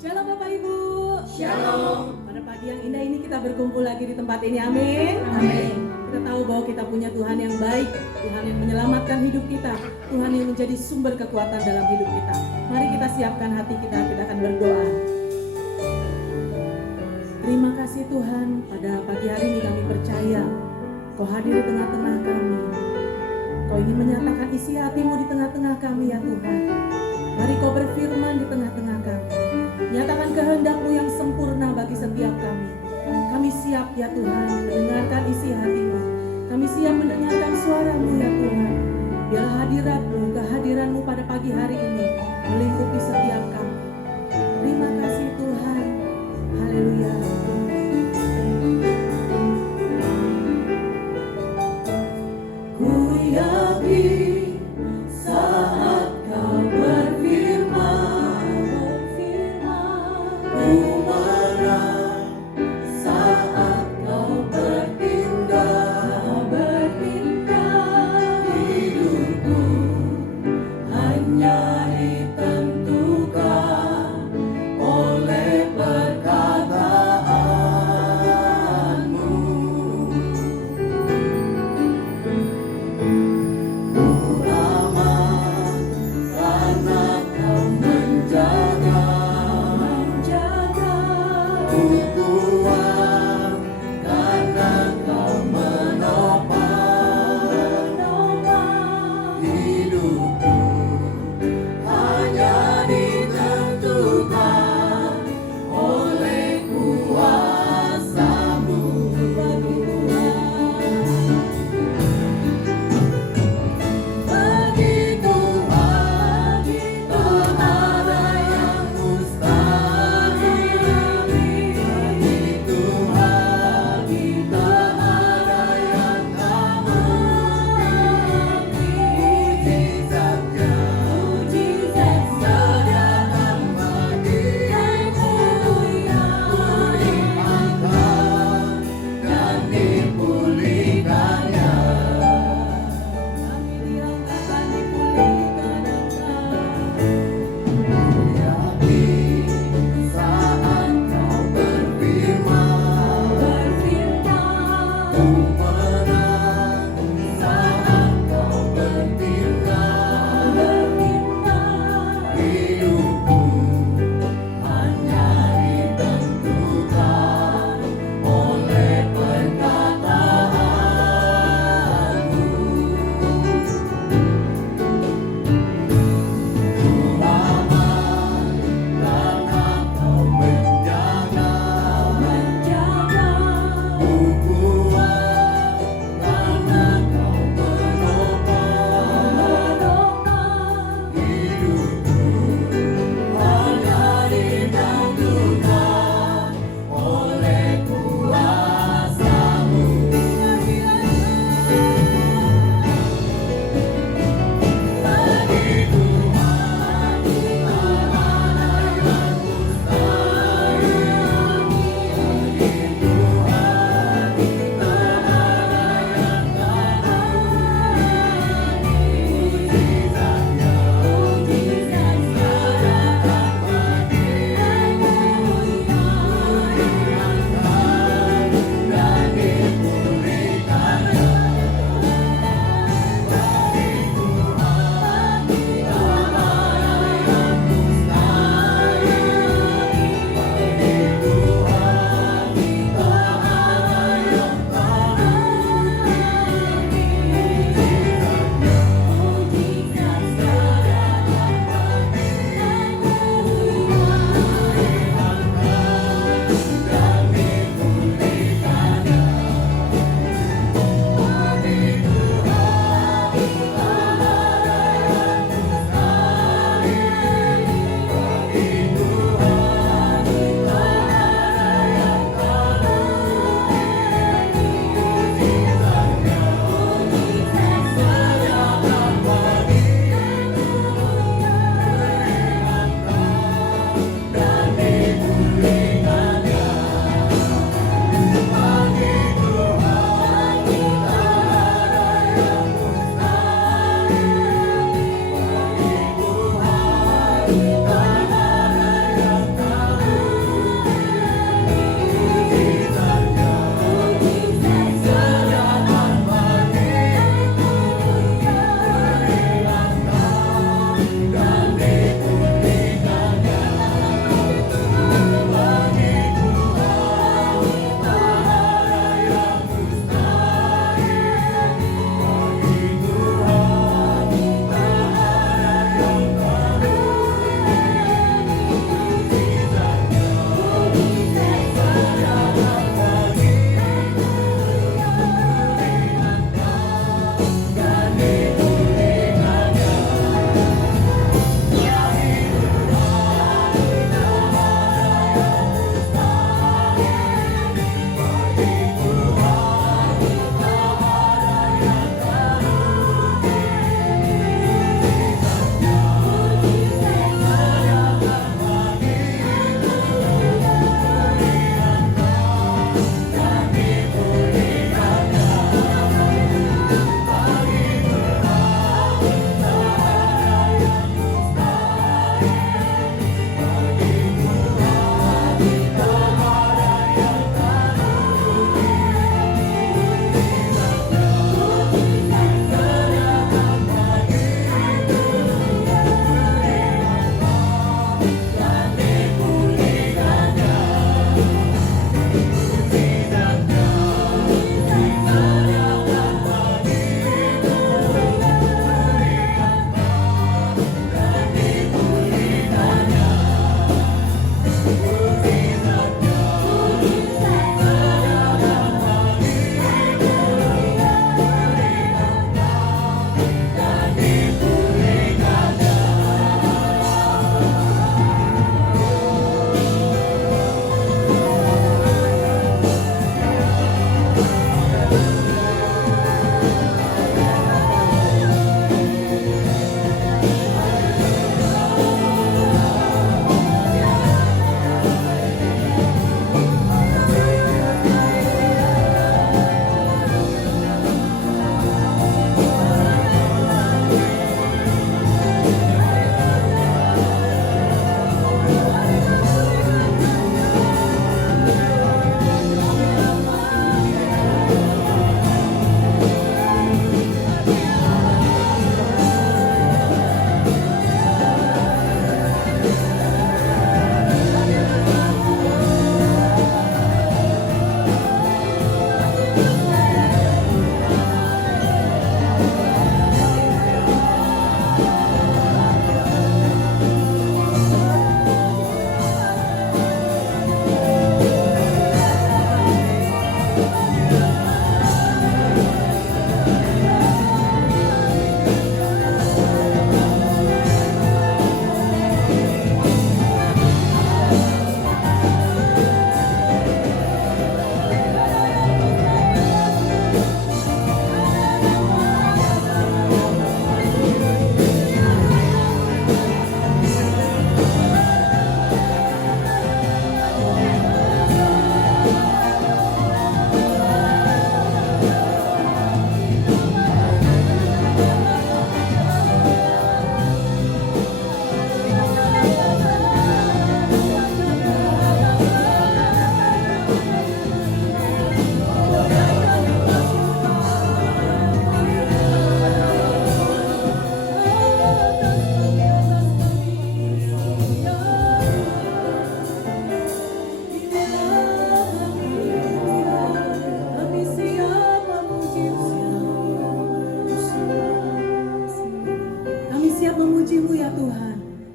Shalom Bapak Ibu. Shalom. Pada pagi yang indah ini kita berkumpul lagi di tempat ini. Amin. Amin. Kita tahu bahwa kita punya Tuhan yang baik, Tuhan yang menyelamatkan hidup kita, Tuhan yang menjadi sumber kekuatan dalam hidup kita. Mari kita siapkan hati kita akan berdoa. Terima kasih Tuhan, pada pagi hari ini kami percaya Kau hadir di tengah-tengah kami. Kau ingin menyatakan isi hati-Mu di tengah-tengah kami ya Tuhan. Mari Kau berfirman di tengah-tengah kami. Nyatakan kehendak-Mu yang sempurna bagi setiap kami. Kami siap ya Tuhan mendengarkan isi hati-Mu. Kami siap mendengarkan suara-Mu ya Tuhan. Biarlah hadirat-Mu, kehadiran-Mu pada pagi hari ini melingkupi setiap kami. Terima kasih Tuhan. Haleluya. Ku yakin saat Kau berfirman, ku marah saat Kau bertindak, hidupku hanya ditentukan oleh perkataanmu. Ku aman karena Kau menjaga, ku kuat karena Kau menopang hidupku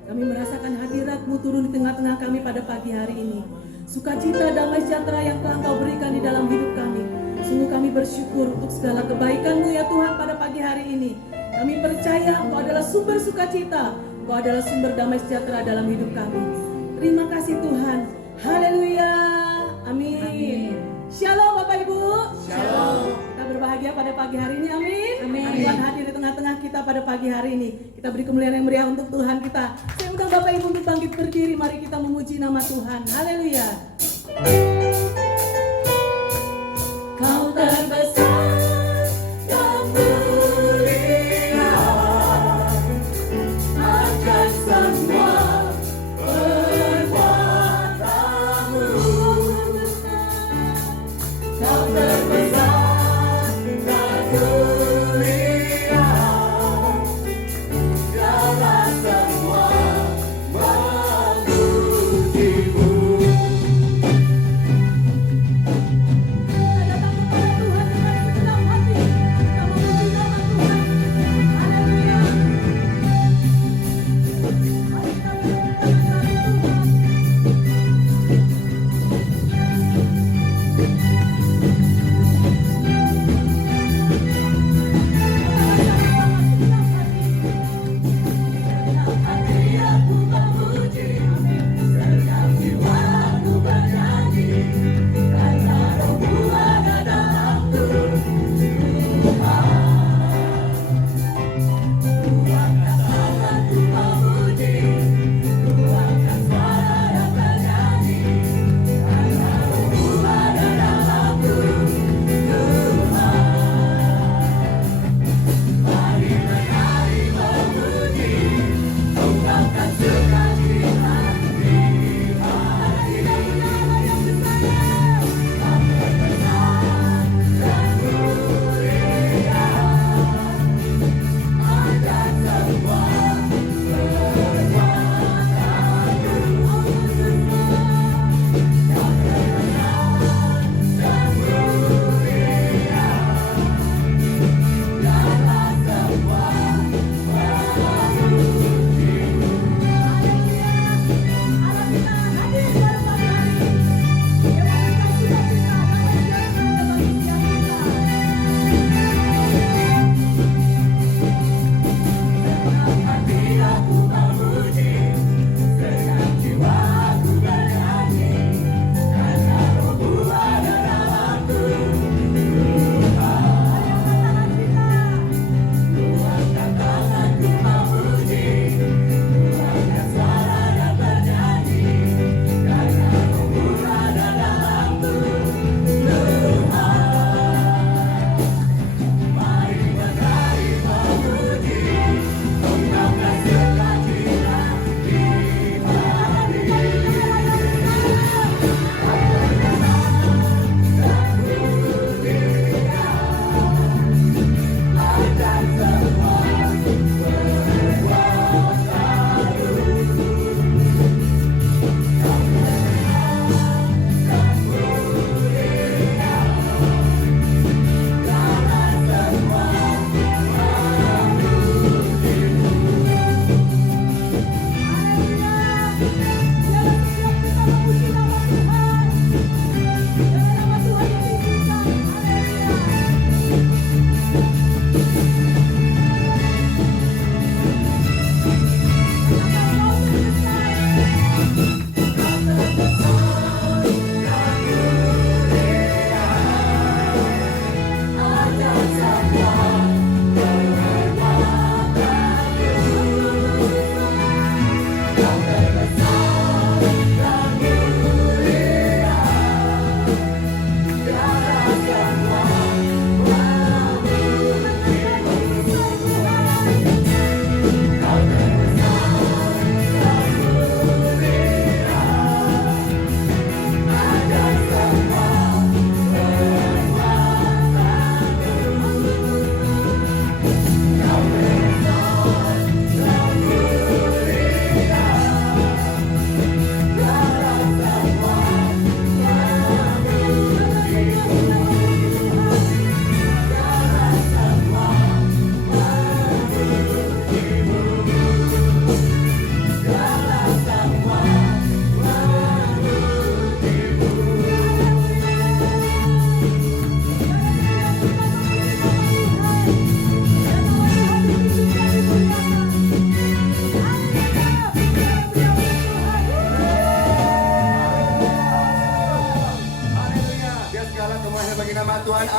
Kami merasakan hadirat-Mu turun di tengah-tengah kami pada pagi hari ini. Sukacita, damai sejahtera yang telah Engkau berikan di dalam hidup kami. Sungguh kami bersyukur untuk segala kebaikan-Mu ya Tuhan pada pagi hari ini. Kami percaya Engkau adalah sumber sukacita, Engkau adalah sumber damai sejahtera dalam hidup kami. Terima kasih Tuhan. Haleluya. Amin. Shalom Bapak Ibu. Shalom. Kita berbahagia pada pagi hari ini. Amin. Amin. Tuhan hadir di tengah-tengah kita pada pagi hari ini. Kita beri kemuliaan yang meriah untuk Tuhan kita. Saya undang Bapak Ibu untuk bangkit berdiri. Mari kita memuji nama Tuhan. Haleluya. Kau terbesar dan mulia, ajaib semua perbuatanmu. Kau terbesar dan mulia, segala semua memujimu.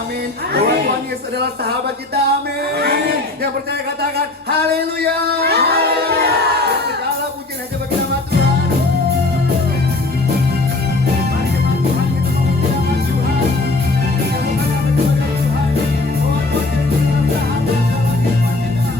amin. Bahwa Tuhan Yesus adalah sahabat kita, amin. Yang percaya katakan haleluya. Segala pujian hanya bagi nama Tuhan. Mari jemaat Tuhan, kita memuji nama Tuhan. Kita memuji nama Tuhan. Bahwa Tuhan Yesus adalah sahabat dalam kehidupan kita.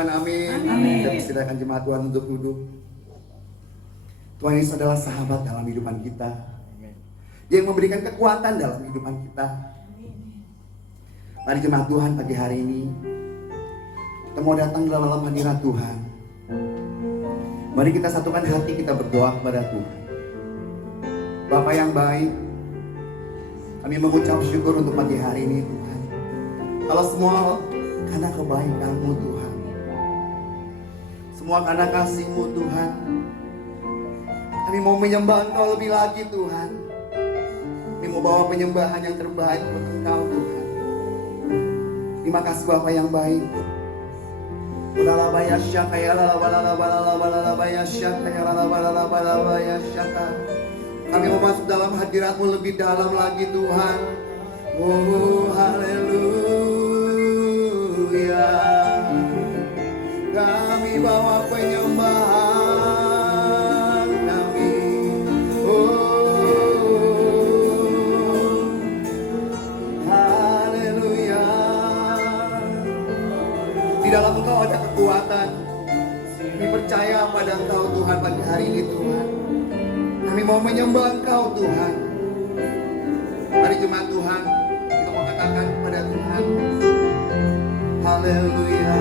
Tuhan, amin. Amin. Kita persilakan jemaat Tuhan untuk duduk. Tuhan Yesus adalah sahabat dalam kehidupan kita. Dia yang memberikan kekuatan dalam kehidupan kita. Mari jemaat Tuhan pagi hari ini kita mau datang dalam hadirat Tuhan. Mari kita satukan hati, kita berdoa kepada Tuhan. Bapa yang baik, kami mengucap syukur untuk pagi hari ini Tuhan. Kalau semua karena kebaikan-Mu Tuhan, semua karena kasih-Mu Tuhan, kami mau menyembah Engkau lebih lagi Tuhan. Kami mau bawa penyembahan yang terbaik untuk Engkau Tuhan. Terima kasih Bapa yang baik. Kami mau masuk dalam hadirat-Mu lebih dalam lagi Tuhan. Oh haleluya. Kami bawa penyembahan kami. Oh haleluya. Di dalam Engkau ada kekuatan. Kami percaya pada Engkau Tuhan pagi hari ini Tuhan. Kami mau menyembah Engkau Tuhan. Mari jemaat Tuhan, kita mau katakan kepada Tuhan, haleluya.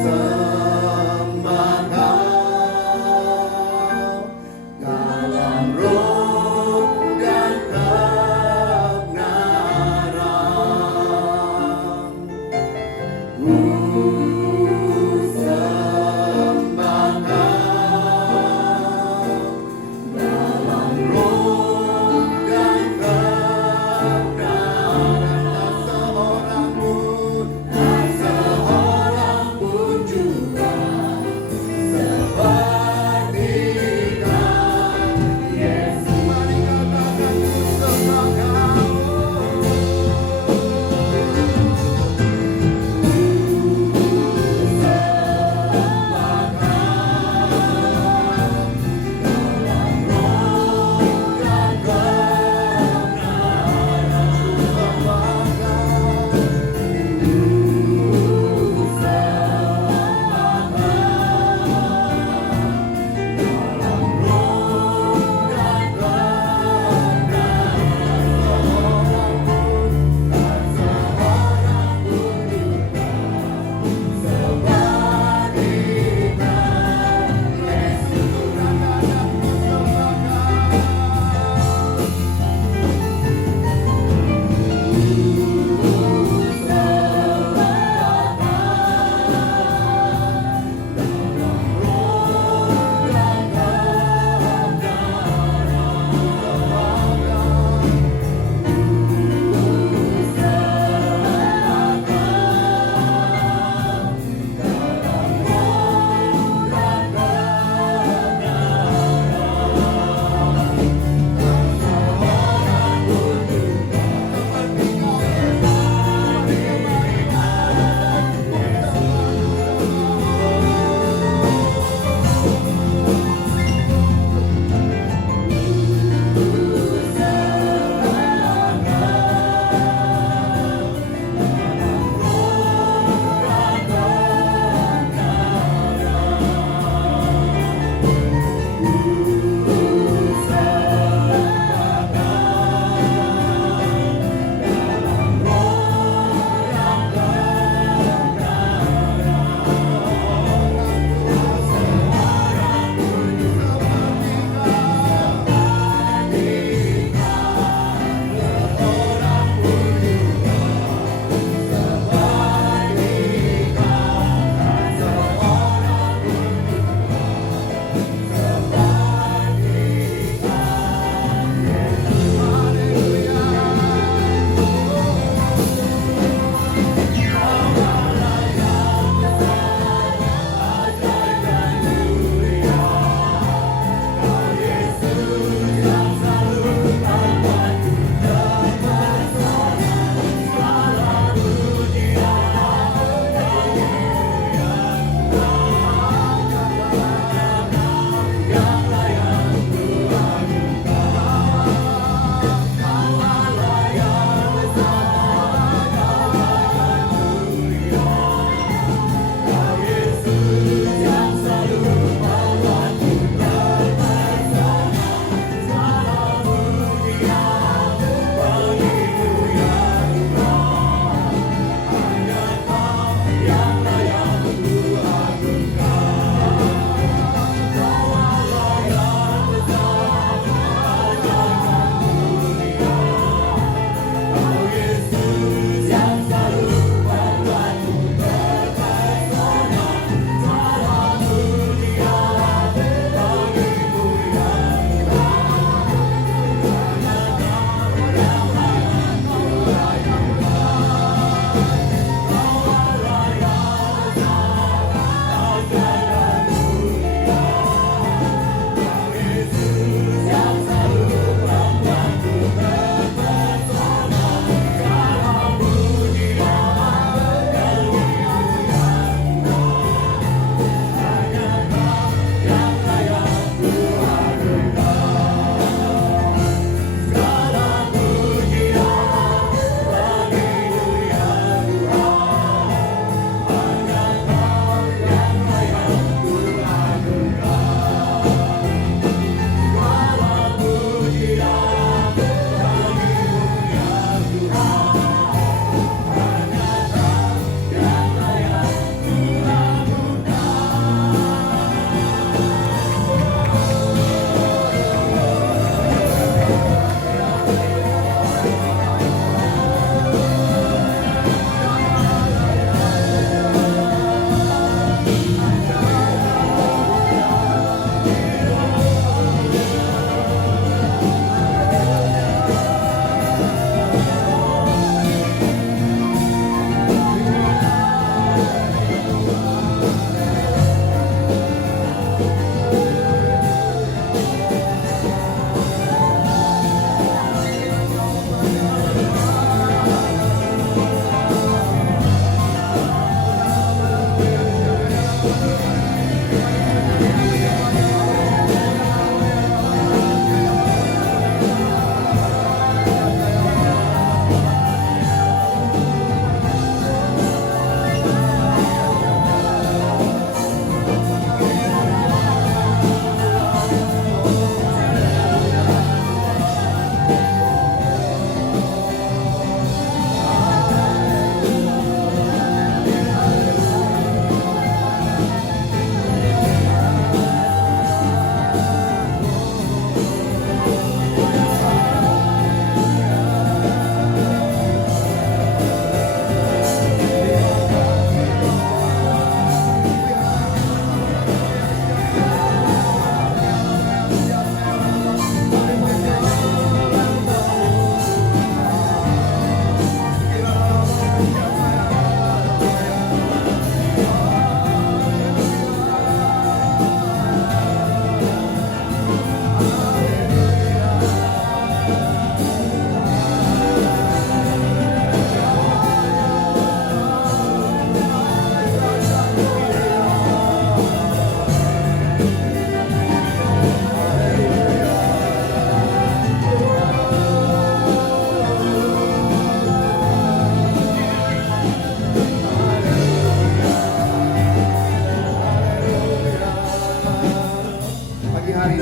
Sembah Kau dalam roh dan kebenaran. Sembah Kau dalam roh dan kebenaran.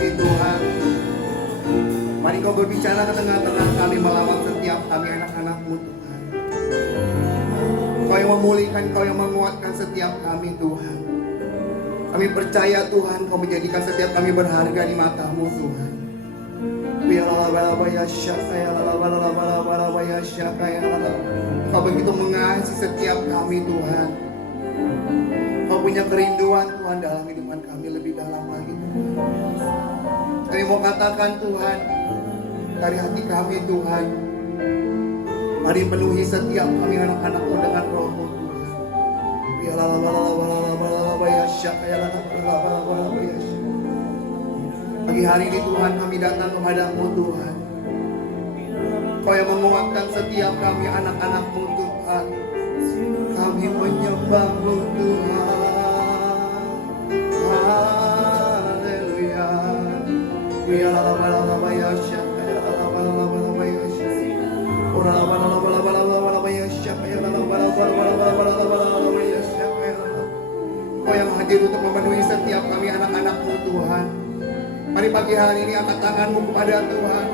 ini Tuhan, mari Kau berbicara ke tengah-tengah kami, melawat setiap kami anak-anak-Mu Tuhan. Kau yang memulihkan, Kau yang menguatkan setiap kami Tuhan. Kami percaya Tuhan, Kau menjadikan setiap kami berharga di mata-Mu Tuhan. Kau begitu mengasihi setiap kami Tuhan. Kau punya kerinduan Tuhan dalam hidupan kami lebih dalam lagi Tuhan. Kami mau katakan Tuhan, dari hati kami Tuhan, mari penuhi setiap kami anak-anak-Mu dengan Roh-Mu Tuhan. Pagi hari ini Tuhan kami datang kepada-Mu Tuhan. Kau yang menguatkan setiap kami anak-anak-Mu Tuhan. Kami menyembah-Mu Tuhan. Haleluya. Kau yang hadir untuk memenuhi setiap kami anak-anak-Mu Tuhan. Mari pagi hari ini angkat tangan-Mu kepada Tuhan.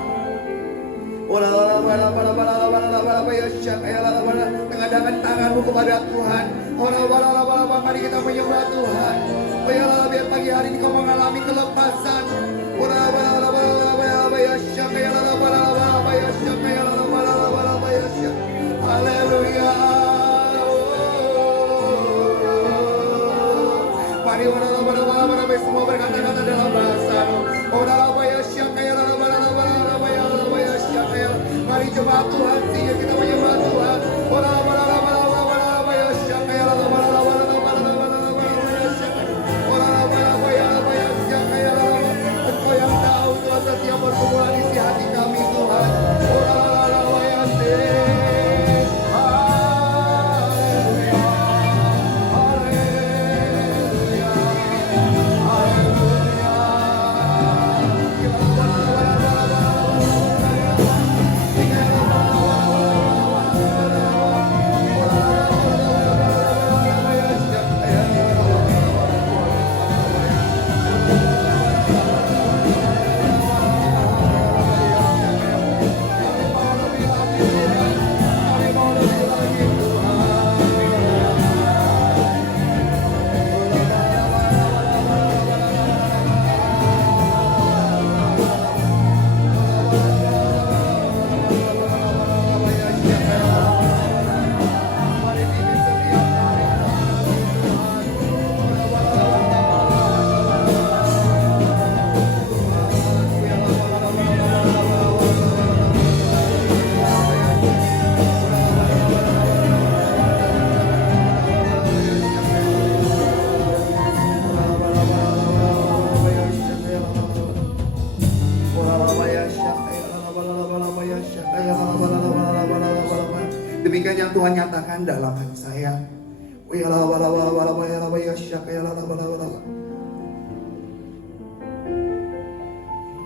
Tengahkan tangan-Mu kepada Tuhan. Mari kita menyembah Tuhan. Biar pagi hari ini kau mengalami kelepasan. Haleluya. Mari semua berkata-kata dalam bahasa. Mari jemaat Tuhan, sehingga kita menyembah Tuhan. Engkau yang tahu Tuhan setiap pergumulan isi hati kami Tuhan. Demikian yang Tuhan nyatakan dalam hati saya.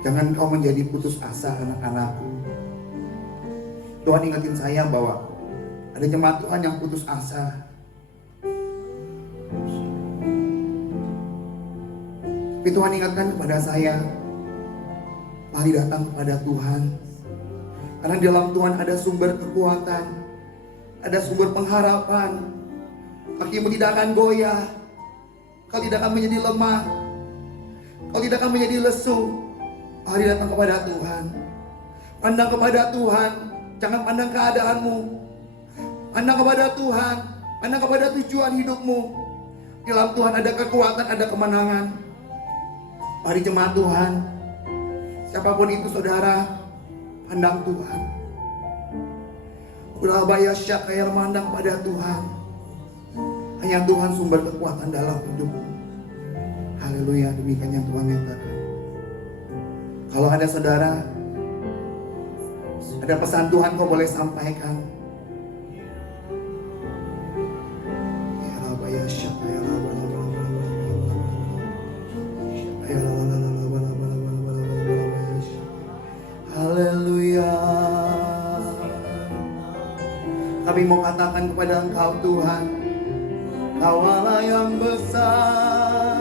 Jangan kau menjadi putus asa anak-anakku. Tuhan ingatin saya bahwa ada jemaat Tuhan yang putus asa. Tapi Tuhan ingatkan kepada saya, mari datang kepada Tuhan. Karena di dalam Tuhan ada sumber kekuatan, ada sumber pengharapan. Kakimu tidak akan goyah, kau tidak akan menjadi lemah, kau tidak akan menjadi lesu. Mari datang kepada Tuhan. Pandang kepada Tuhan, jangan pandang keadaanmu. Pandang kepada Tuhan, pandang kepada tujuan hidupmu. Di dalam Tuhan ada kekuatan, ada kemenangan. Mari jemaat Tuhan, siapapun itu saudara, pandang Tuhan. Urabaya syakaya memandang pada Tuhan. Hanya Tuhan sumber kekuatan dalam hidupmu. Haleluya, demikian yang Tuhan nyatakan. Kalau ada saudara, ada pesan Tuhan kau boleh sampaikan. Urabaya syakaya haleluya. Kami mau katakan kepada Engkau Tuhan, Kau Allah yang besar.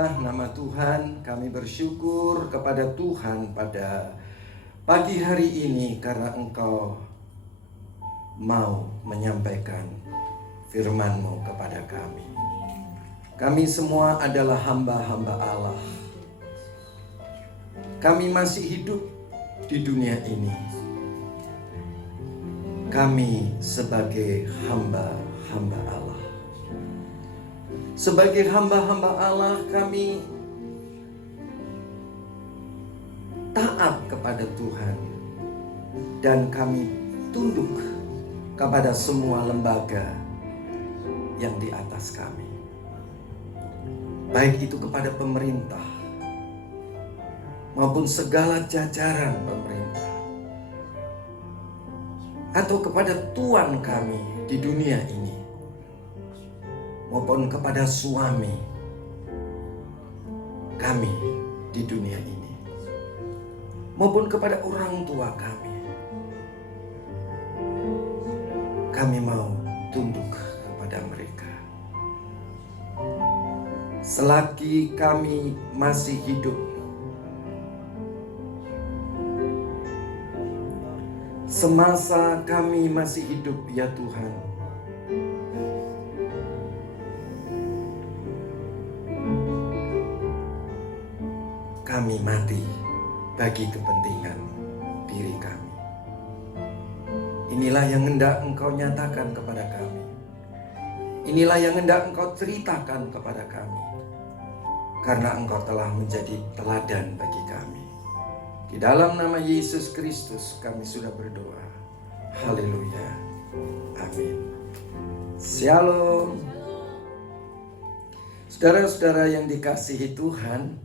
memuliakan nama Tuhan, kami bersyukur kepada Tuhan pada pagi hari ini karena Engkau mau menyampaikan firman-Mu kepada kami. Kami semua adalah hamba-hamba Allah. Kami masih hidup di dunia ini. Kami sebagai hamba-hamba Allah. Sebagai hamba-hamba Allah, kami taat kepada Tuhan dan kami tunduk kepada semua lembaga yang di atas kami. Baik itu kepada pemerintah maupun segala jajaran pemerintah, atau kepada Tuan kami di dunia ini, maupun kepada suami kami di dunia ini, maupun kepada orang tua kami. Kami mau tunduk kepada mereka. Selagi kami masih hidup, semasa kami masih hidup, ya Tuhan, kami mati bagi kepentingan diri kami. Inilah yang hendak Engkau nyatakan kepada kami. Inilah yang hendak Engkau ceritakan kepada kami. Karena Engkau telah menjadi teladan bagi kami. Di dalam nama Yesus Kristus kami sudah berdoa. Haleluya. Amin. Shalom. Saudara-saudara yang dikasihi Tuhan,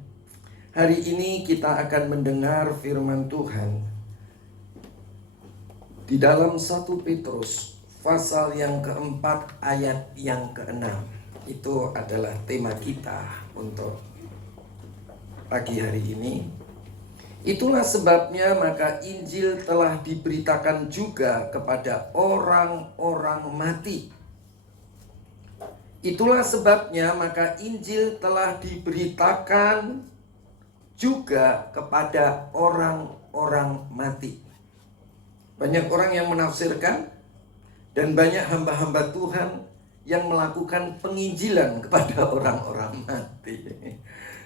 hari ini kita akan mendengar firman Tuhan di dalam 1 Petrus pasal yang keempat ayat yang keenam. Itu adalah tema kita untuk pagi hari ini. Itulah sebabnya maka Injil telah diberitakan juga kepada orang-orang mati. Itulah sebabnya maka Injil telah diberitakan juga kepada orang-orang mati. Banyak orang yang menafsirkan dan banyak hamba-hamba Tuhan yang melakukan penginjilan kepada orang-orang mati.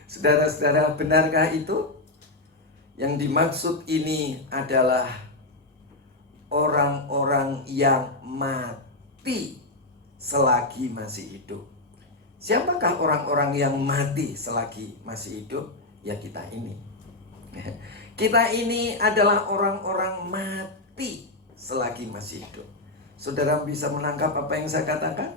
Saudara-saudara, benarkah itu? Yang dimaksud ini adalah orang-orang yang mati selagi masih hidup. Siapakah orang-orang yang mati selagi masih hidup? Ya, kita ini. Kita ini adalah orang-orang mati selagi masih hidup. Saudara bisa menangkap apa yang saya katakan?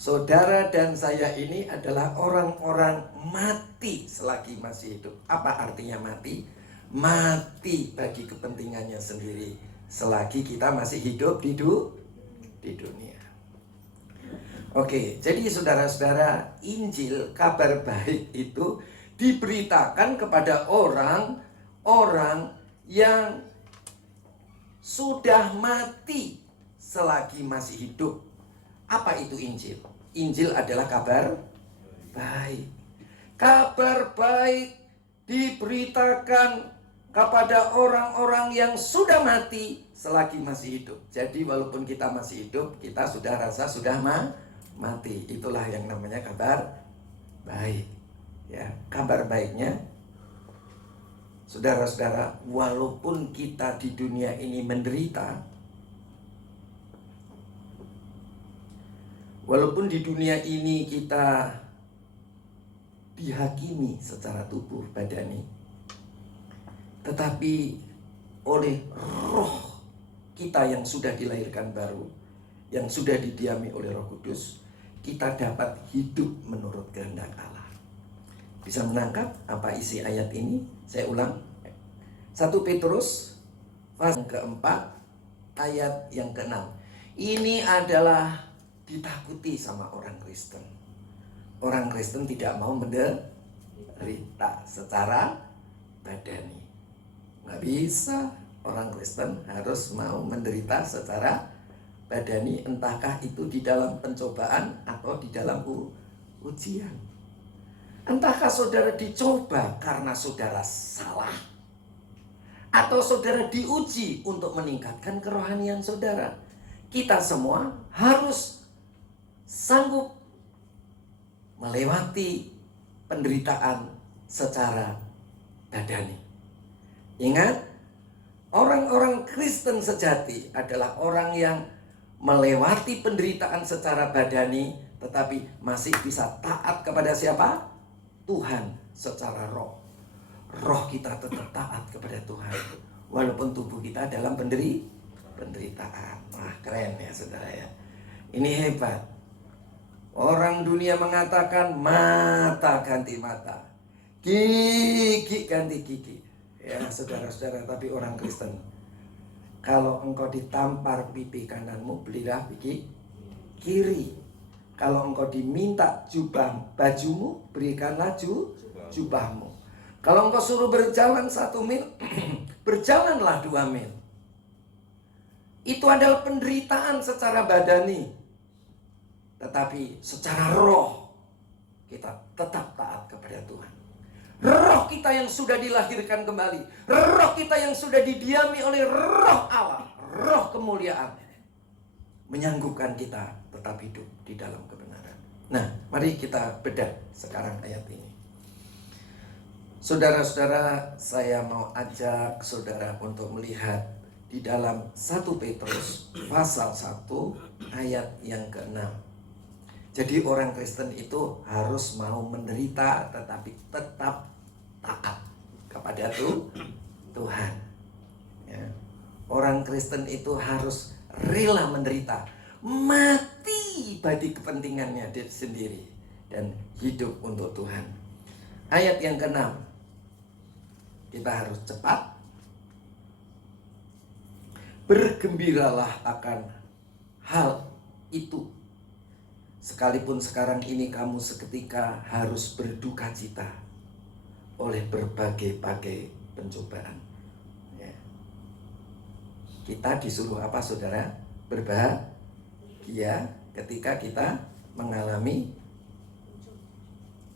Saudara dan saya ini adalah orang-orang mati selagi masih hidup. Apa artinya mati? Mati bagi kepentingannya sendiri selagi kita masih hidup di dunia. Oke, jadi saudara-saudara, Injil, kabar baik itu diberitakan kepada orang-orang yang sudah mati selagi masih hidup. Apa itu Injil? Injil adalah kabar baik. Kabar baik diberitakan kepada orang-orang yang sudah mati selagi masih hidup. Jadi walaupun kita masih hidup, kita sudah rasa sudah mati. Itulah yang namanya kabar baik. Ya, kabar baiknya, saudara-saudara, walaupun kita di dunia ini menderita, walaupun di dunia ini kita dihakimi secara tubuh badani, tetapi oleh roh kita yang sudah dilahirkan baru, yang sudah didiami oleh Roh Kudus, kita dapat hidup menurut kehendak Allah. Bisa menangkap apa isi ayat ini? Saya ulang. 1 Petrus pasal yang keempat ayat yang keenam. Ini adalah ditakuti sama orang Kristen. Orang Kristen tidak mau menderita secara badani. Nggak bisa. Orang Kristen harus mau menderita secara badani, entahkah itu di dalam pencobaan atau di dalam ujian. Entahkah saudara dicoba karena saudara salah, atau saudara diuji untuk meningkatkan kerohanian saudara. Kita semua harus sanggup melewati penderitaan secara badani. Ingat, orang-orang Kristen sejati adalah orang yang melewati penderitaan secara badani, tetapi masih bisa taat kepada siapa? Tuhan secara roh. Roh kita tetap taat kepada Tuhan, walaupun tubuh kita dalam penderitaan. Wah, keren ya saudara ya. Ini hebat. Orang dunia mengatakan mata ganti mata, gigi ganti gigi. Ya saudara-saudara, tapi orang Kristen, kalau engkau ditampar pipi kananmu, belilah pipi kiri. Kalau engkau diminta jubah bajumu, berikanlah jubahmu. Kalau engkau suruh berjalan 1 mil, berjalanlah 2 mil. Itu adalah penderitaan secara badani. Tetapi secara roh, kita tetap taat kepada Tuhan. Roh kita yang sudah dilahirkan kembali, roh kita yang sudah didiami oleh roh Allah, roh kemuliaan, menyanggupkan kita tetap hidup di dalam kebenaran. Nah, mari kita bedah sekarang ayat ini. Saudara-saudara, saya mau ajak saudara untuk melihat di dalam 1 Petrus pasal 1 ayat yang ke-6. Jadi orang Kristen itu harus mau menderita tetapi tetap taat kepada Tuhan. Ya. Orang Kristen itu harus rela menderita, mati bagi kepentingannya sendiri dan hidup untuk Tuhan. Ayat yang ke-6, kita harus cepat. Bergembiralah akan hal itu, sekalipun sekarang ini kamu seketika harus berduka cita oleh berbagai-bagai pencobaan. Ya. Kita disuruh apa saudara? Berbahagia ketika kita mengalami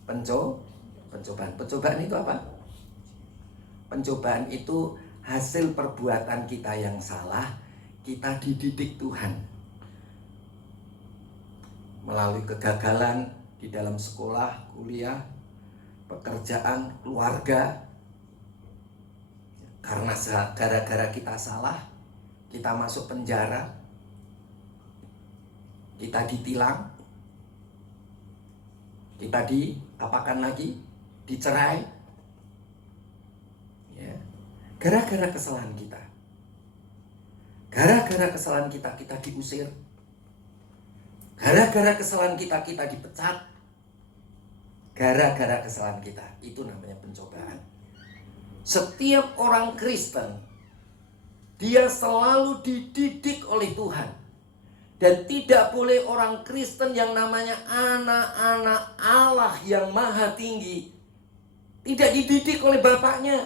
pencobaan. Pencobaan itu apa? Pencobaan itu hasil perbuatan kita yang salah, kita dididik Tuhan. Melalui kegagalan di dalam sekolah, kuliah, pekerjaan, keluarga. Karena gara-gara kita salah, kita masuk penjara, kita ditilang, kita diapakan lagi? Dicerai. Ya. Gara-gara kesalahan kita. Gara-gara kesalahan kita, kita diusir. Gara-gara kesalahan kita, kita dipecat. Gara-gara kesalahan kita, itu namanya pencobaan. Setiap orang Kristen, dia selalu dididik oleh Tuhan. Dan tidak boleh orang Kristen yang namanya anak-anak Allah yang maha tinggi tidak dididik oleh bapaknya.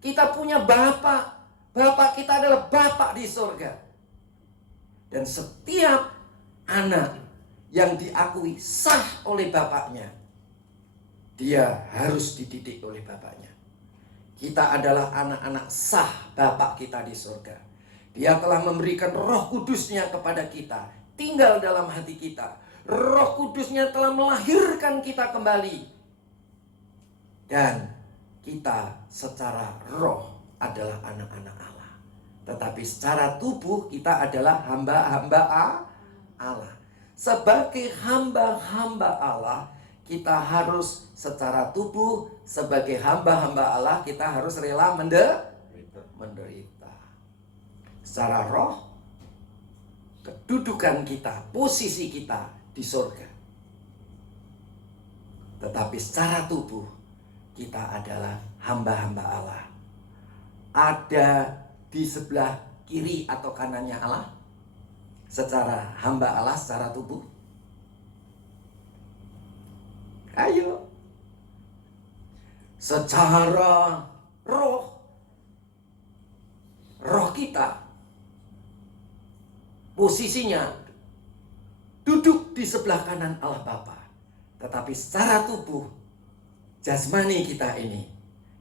Kita punya bapak. Bapak kita adalah bapak di surga. Dan setiap anak yang diakui sah oleh bapaknya, dia harus dididik oleh bapaknya. Kita adalah anak-anak sah bapak kita di surga. Dia telah memberikan Roh Kudusnya kepada kita, tinggal dalam hati kita. Roh Kudusnya telah melahirkan kita kembali. Dan kita secara roh adalah anak-anak Allah. Tetapi secara tubuh kita adalah hamba-hamba Allah. Sebagai hamba-hamba Allah, kita harus secara tubuh, sebagai hamba-hamba Allah, kita harus rela menderita. Secara roh, kedudukan kita, posisi kita di surga. Tetapi secara tubuh, kita adalah hamba-hamba Allah. Ada di sebelah kiri atau kanannya Allah, secara hamba Allah, secara tubuh. Ayo. Secara roh kita posisinya duduk di sebelah kanan Allah Bapa. Tetapi secara tubuh jasmani kita ini,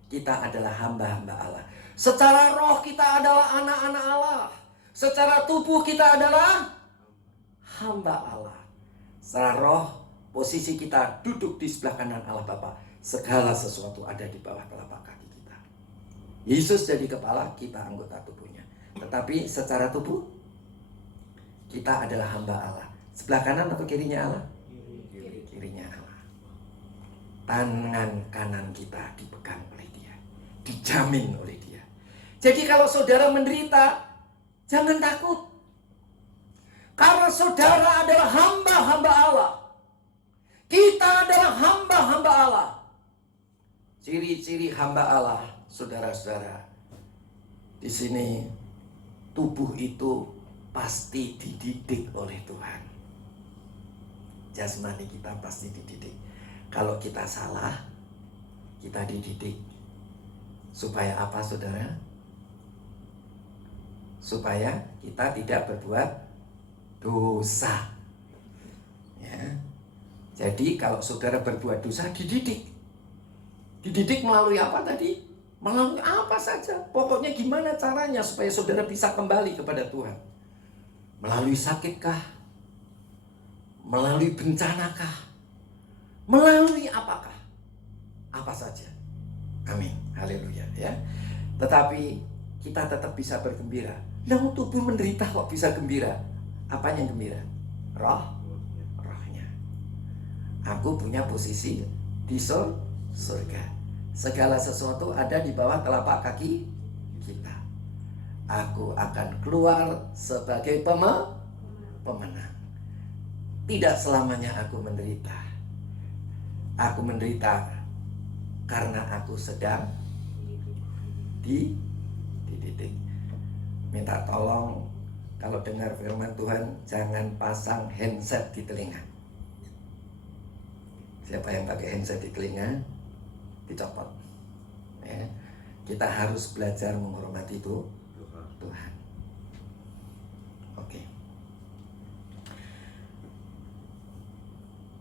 kita adalah hamba-hamba Allah. Secara roh kita adalah anak-anak Allah. Secara tubuh kita adalah hamba Allah. Secara roh, posisi kita duduk di sebelah kanan Allah Bapa. Segala sesuatu ada di bawah telapak kaki kita. Yesus jadi kepala, kita anggota tubuhnya. Tetapi secara tubuh, kita adalah hamba Allah. Sebelah kanan atau kirinya Allah? Kirinya Allah. Tangan kanan kita dipegang oleh Dia, dijamin oleh Dia. Jadi kalau saudara menderita, jangan takut. Karena saudara adalah hamba-hamba Allah. Kita adalah hamba-hamba Allah. Ciri-ciri hamba Allah, saudara-saudara. Di sini tubuh itu pasti dididik oleh Tuhan. Jasmani kita pasti dididik. Kalau kita salah, kita dididik. Supaya apa, saudara? Supaya kita tidak berbuat dosa. Ya. Jadi kalau saudara berbuat dosa, dididik. Dididik melalui apa tadi? Melalui apa saja. Pokoknya gimana caranya supaya saudara bisa kembali kepada Tuhan. Melalui sakitkah? Melalui bencanakah? Melalui apakah? Apa saja. Amin. Haleluya ya. Tetapi kita tetap bisa bergembira. Namun tubuh menderita kok bisa gembira? Apanya yang gembira? Rohnya. Aku punya posisi di surga. Segala sesuatu ada di bawah telapak kaki kita. Aku akan keluar sebagai pemenang. Tidak selamanya aku menderita. Aku menderita karena aku sedang dididik. Minta tolong kalau dengar firman Tuhan, jangan pasang handset di telinga. Siapa yang pakai handset di telinga, dicopot. Ya. Kita harus belajar menghormati itu Tuhan. Oke.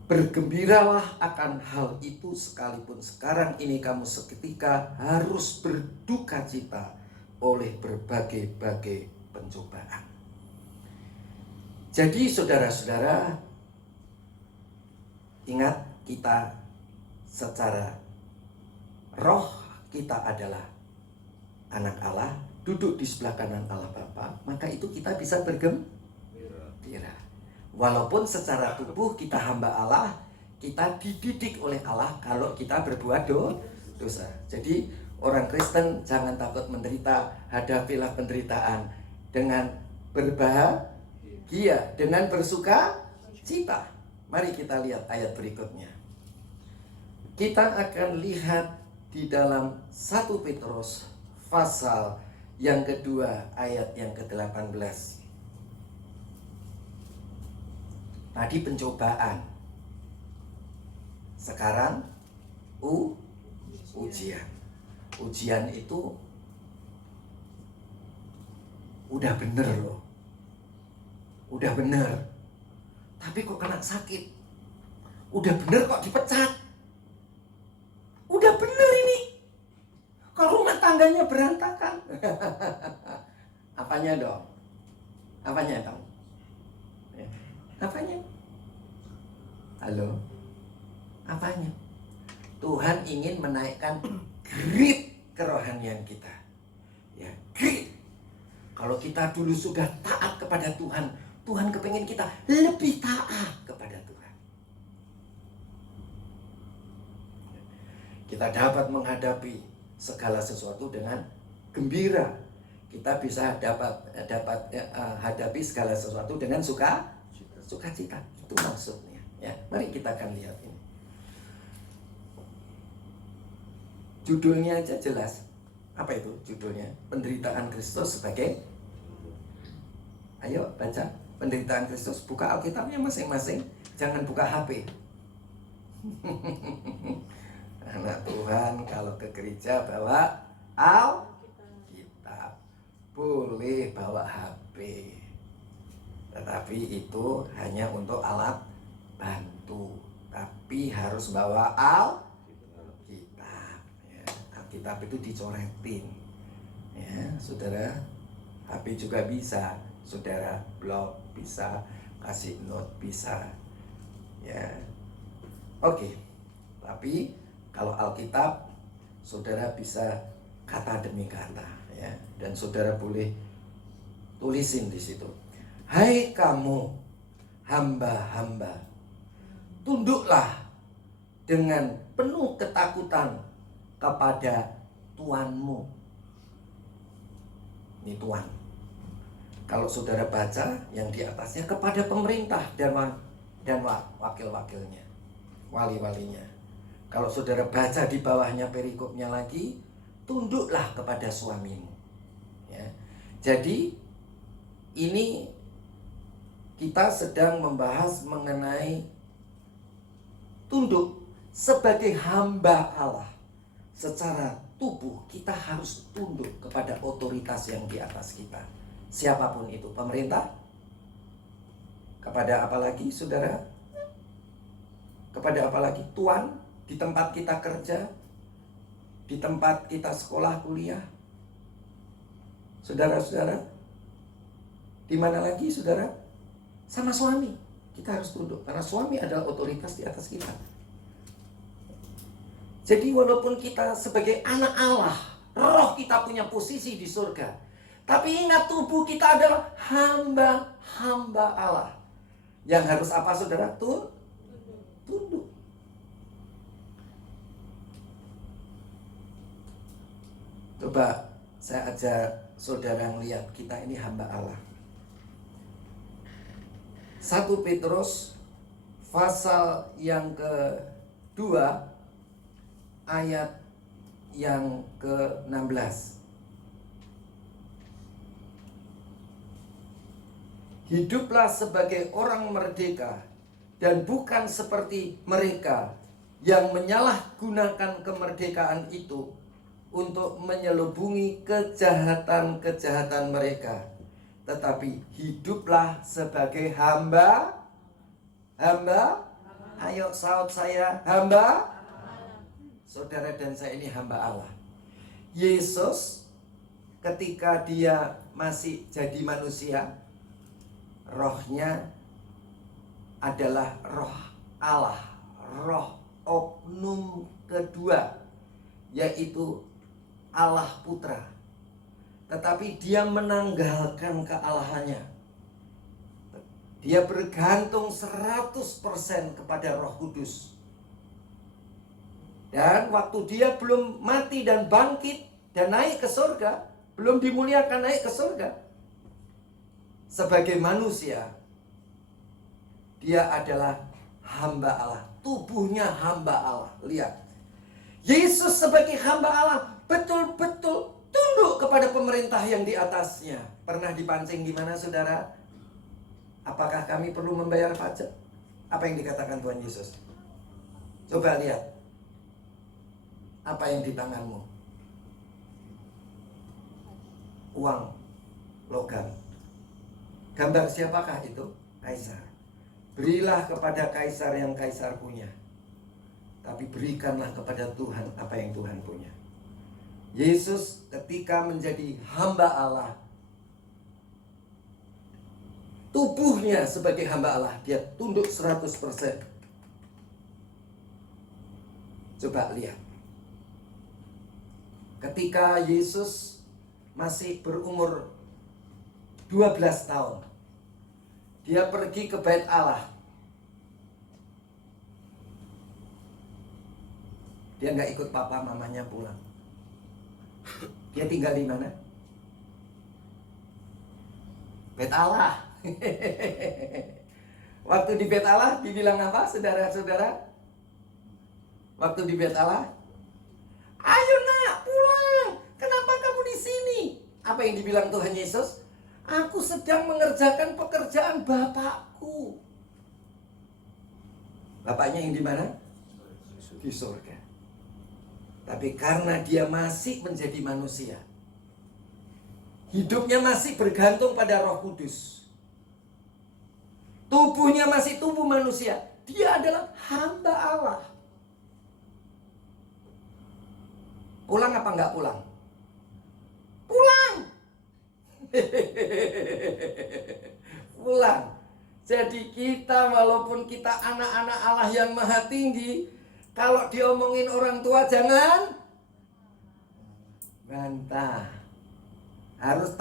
Bergembiralah akan hal itu, sekalipun sekarang ini kamu seketika harus berduka cita oleh berbagai-bagai pencobaan. Jadi saudara-saudara, ingat, kita secara roh kita adalah anak Allah, duduk di sebelah kanan Allah Bapa, maka itu kita bisa bergembira. Walaupun secara tubuh kita hamba Allah, kita dididik oleh Allah kalau kita berbuat dosa. Jadi orang Kristen jangan takut menderita, hadapilah penderitaan dengan berbahagia, dengan bersuka cita. Mari kita lihat ayat berikutnya. Kita akan lihat di dalam 1 Petrus pasal yang kedua ayat yang ke-18. Tadi pencobaan. Sekarang ujian. Ujian itu udah bener loh. Udah bener. Tapi kok kena sakit. Udah bener kok dipecat. Udah bener ini. Kok rumah tangganya berantakan. Apanya dong? Apanya dong? Apanya? Halo? Apanya? Tuhan ingin menaikkan grade kerohanian kita. Ya, grade. Kalau kita dulu sudah taat kepada Tuhan, Tuhan kepengen kita lebih taat kepada Tuhan. Kita dapat menghadapi segala sesuatu dengan gembira. Kita bisa dapat hadapi segala sesuatu dengan sukacita. Itu maksudnya. Ya, mari kita akan lihat ini. Judulnya aja jelas. Apa itu judulnya? Penderitaan Kristus sebagai. Ayo baca. Penderitaan Kristus. Buka Alkitabnya masing-masing. Jangan buka HP. Anak Tuhan kalau ke gereja bawa Alkitab. Boleh bawa HP. Tetapi itu hanya untuk alat bantu. Tapi harus bawa Alkitab. Alkitab itu dicoretin. Ya, saudara, HP juga bisa, saudara blog bisa, kasih note bisa. Ya. Oke. Tapi kalau Alkitab, saudara bisa kata demi kata, ya. Dan saudara boleh tulisin di situ. Hai kamu hamba-hamba, tunduklah dengan penuh ketakutan kepada Tuanmu. Ini Tuhan. Kalau saudara baca yang di atasnya kepada pemerintah dan wakil-wakilnya, wali-walinya. Kalau saudara baca di bawahnya perikopnya lagi, tunduklah kepada suamimu. Ya. Jadi ini kita sedang membahas mengenai tunduk sebagai hamba Allah. Secara tubuh kita harus tunduk kepada otoritas yang di atas kita. Siapapun itu, pemerintah. Kepada apa lagi, saudara? Kepada apa lagi? Tuan, di tempat kita kerja, di tempat kita sekolah, kuliah. Saudara-saudara, di mana lagi, saudara? Sama suami. Kita harus tunduk, karena suami adalah otoritas di atas kita. Jadi walaupun kita sebagai anak Allah, roh kita punya posisi di surga. Tapi ingat, tubuh kita adalah hamba-hamba Allah. Yang harus apa, saudara? Tunduk. Coba saya ajak saudara melihat, kita ini hamba Allah. 1 Petrus pasal yang kedua, ayat yang ke-16. Hiduplah sebagai orang merdeka dan bukan seperti mereka yang menyalahgunakan kemerdekaan itu untuk menyelubungi kejahatan-kejahatan mereka. Tetapi hiduplah sebagai hamba. Ayo saut saya, hamba. Saudara dan saya ini hamba Allah. Yesus ketika dia masih jadi manusia, rohnya adalah roh Allah, roh oknum kedua, yaitu Allah Putra. Tetapi dia menanggalkan kealahannya. Dia bergantung 100% kepada Roh Kudus. Dan waktu dia belum mati dan bangkit dan naik ke surga, belum dimuliakan naik ke surga, sebagai manusia, dia adalah hamba Allah. Tubuhnya hamba Allah. Lihat, Yesus sebagai hamba Allah betul-betul tunduk kepada pemerintah yang di atasnya. Pernah dipancing di mana, saudara? Apakah kami perlu membayar pajak? Apa yang dikatakan Tuhan Yesus? Coba lihat. Apa yang di tanganmu? Uang, logam. Gambar siapakah itu? Kaisar. Berilah kepada kaisar yang kaisar punya, tapi berikanlah kepada Tuhan apa yang Tuhan punya. Yesus ketika menjadi hamba Allah, tubuhnya sebagai hamba Allah, dia tunduk 100%. Coba lihat. Ketika Yesus masih berumur 12 tahun, dia pergi ke Bait Allah. Dia nggak ikut papa mamanya pulang. Dia tinggal di mana? Bait Allah. Waktu di Bait Allah dibilang apa, saudara-saudara? Waktu di Bait Allah, ayo nak pulang. Kenapa kamu di sini? Apa yang dibilang Tuhan Yesus? Aku sedang mengerjakan pekerjaan Bapakku. Bapaknya yang di mana? Di surga. Tapi karena dia masih menjadi manusia, hidupnya masih bergantung pada Roh Kudus, tubuhnya masih tubuh manusia, dia adalah hamba Allah. Pulang apa enggak pulang? Pulang. Pulang. Jadi kita walaupun kita anak-anak Allah yang maha tinggi, kalau diomongin orang tua jangan bantah. Harus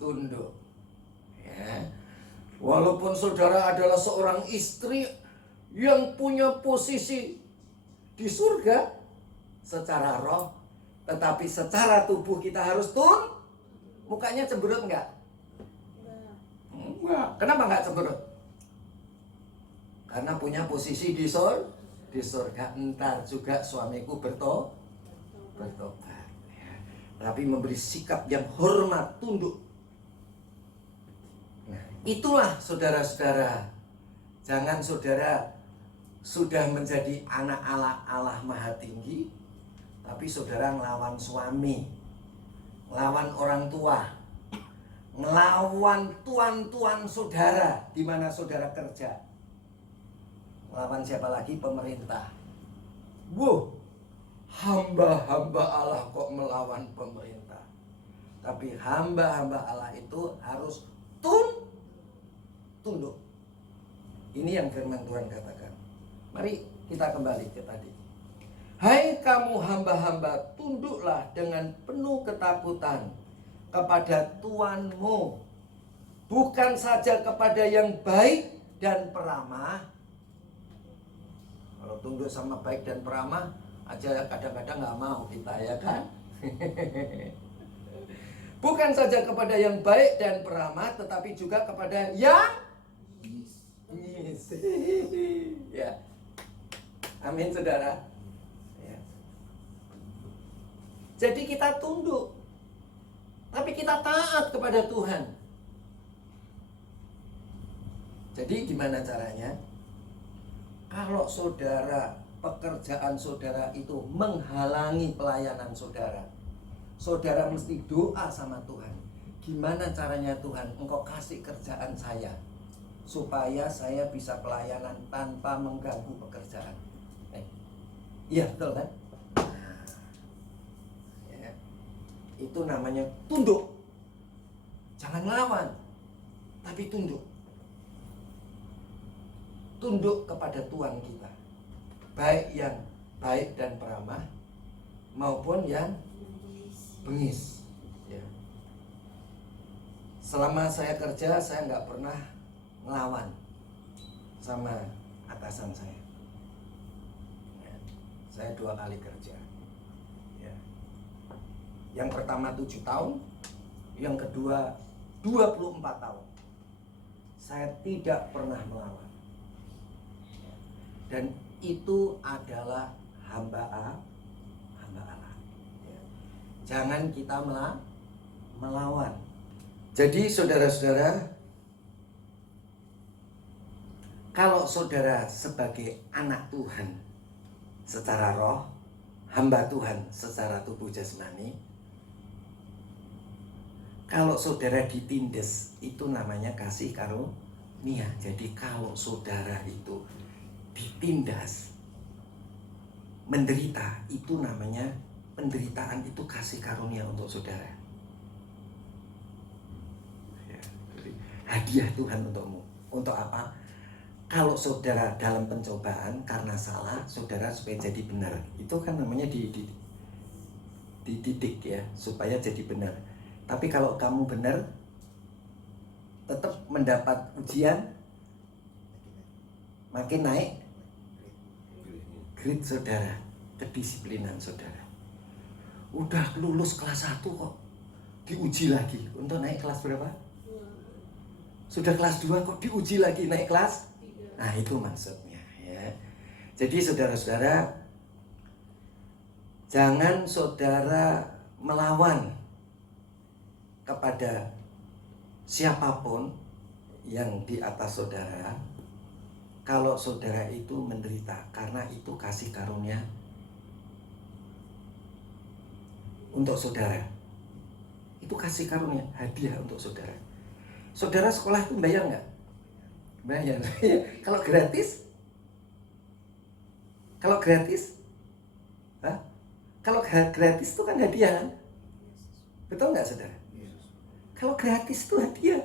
tunduk. Ya. Walaupun saudara adalah seorang istri yang punya posisi di surga secara roh, tetapi secara tubuh kita harus mukanya cemberut enggak? Enggak. Kenapa enggak cemberut? Karena punya posisi di surga. Entar juga suamiku bertobat. Ya. Tapi memberi sikap yang hormat, tunduk. Nah, itulah saudara-saudara. Jangan saudara sudah menjadi anak Allah maha tinggi, tapi saudara ngelawan suami, ngelawan orang tua, ngelawan tuan-tuan saudara di mana saudara kerja. Ngelawan siapa lagi? Pemerintah. Wow, hamba-hamba Allah kok melawan pemerintah. Tapi hamba-hamba Allah itu harus tunduk. Ini yang firman Tuhan katakan. Mari kita kembali ke tadi. Hai kamu hamba-hamba, tunduklah dengan penuh ketakutan kepada Tuanmu, bukan saja kepada yang baik dan peramah. Kalau tunduk sama baik dan peramah aja kadang-kadang nggak mau kita, ya kan? Bukan saja kepada yang baik dan peramah, tetapi juga kepada yang ya. Amin saudara. Ya. Jadi kita tunduk, tapi kita taat kepada Tuhan. Jadi gimana caranya? Kalau saudara, pekerjaan saudara itu menghalangi pelayanan saudara, saudara mesti doa sama Tuhan. Gimana caranya Tuhan, Engkau kasih kerjaan saya supaya saya bisa pelayanan tanpa mengganggu pekerjaan. Iya betul kan? Nah, ya. Itu namanya tunduk. Jangan lawan, tapi tunduk. Tunduk kepada Tuhan kita, baik yang baik dan peramah maupun yang bengis. Ya. Selama saya kerja, saya nggak pernah ngelawan sama atasan saya. Ya. Saya 2 kali kerja. Ya. Yang pertama 7 tahun, yang kedua 24 tahun. Saya tidak pernah melawan. Dan itu adalah hamba Allah. Ya. Jangan kita melawan. Jadi saudara-saudara, kalau saudara sebagai anak Tuhan secara roh, hamba Tuhan secara tubuh jasmani, kalau saudara ditindas, itu namanya kasih karunia. Jadi kalau saudara itu ditindas, menderita, itu namanya penderitaan, itu kasih karunia untuk saudara. Ya, hadiah Tuhan untukmu. Untuk apa? Kalau saudara dalam pencobaan karena salah, saudara supaya jadi benar. Itu kan namanya dididik ya, supaya jadi benar. Tapi kalau kamu benar, tetap mendapat ujian, makin naik grade saudara, kedisiplinan saudara. Udah lulus kelas 1 kok diuji lagi untuk naik kelas berapa? Sudah kelas 2 kok diuji lagi naik kelas? Nah itu maksudnya ya. Jadi saudara-saudara, jangan saudara melawan kepada siapapun yang di atas saudara. Kalau saudara itu menderita, karena itu kasih karunia untuk saudara. Itu kasih karunia, hadiah untuk saudara. Saudara sekolah itu bayar nggak? Bayar. Kalau gratis? Hah? Kalau gratis itu kan hadiah kan? Betul nggak saudara? Kalau gratis itu hadiah.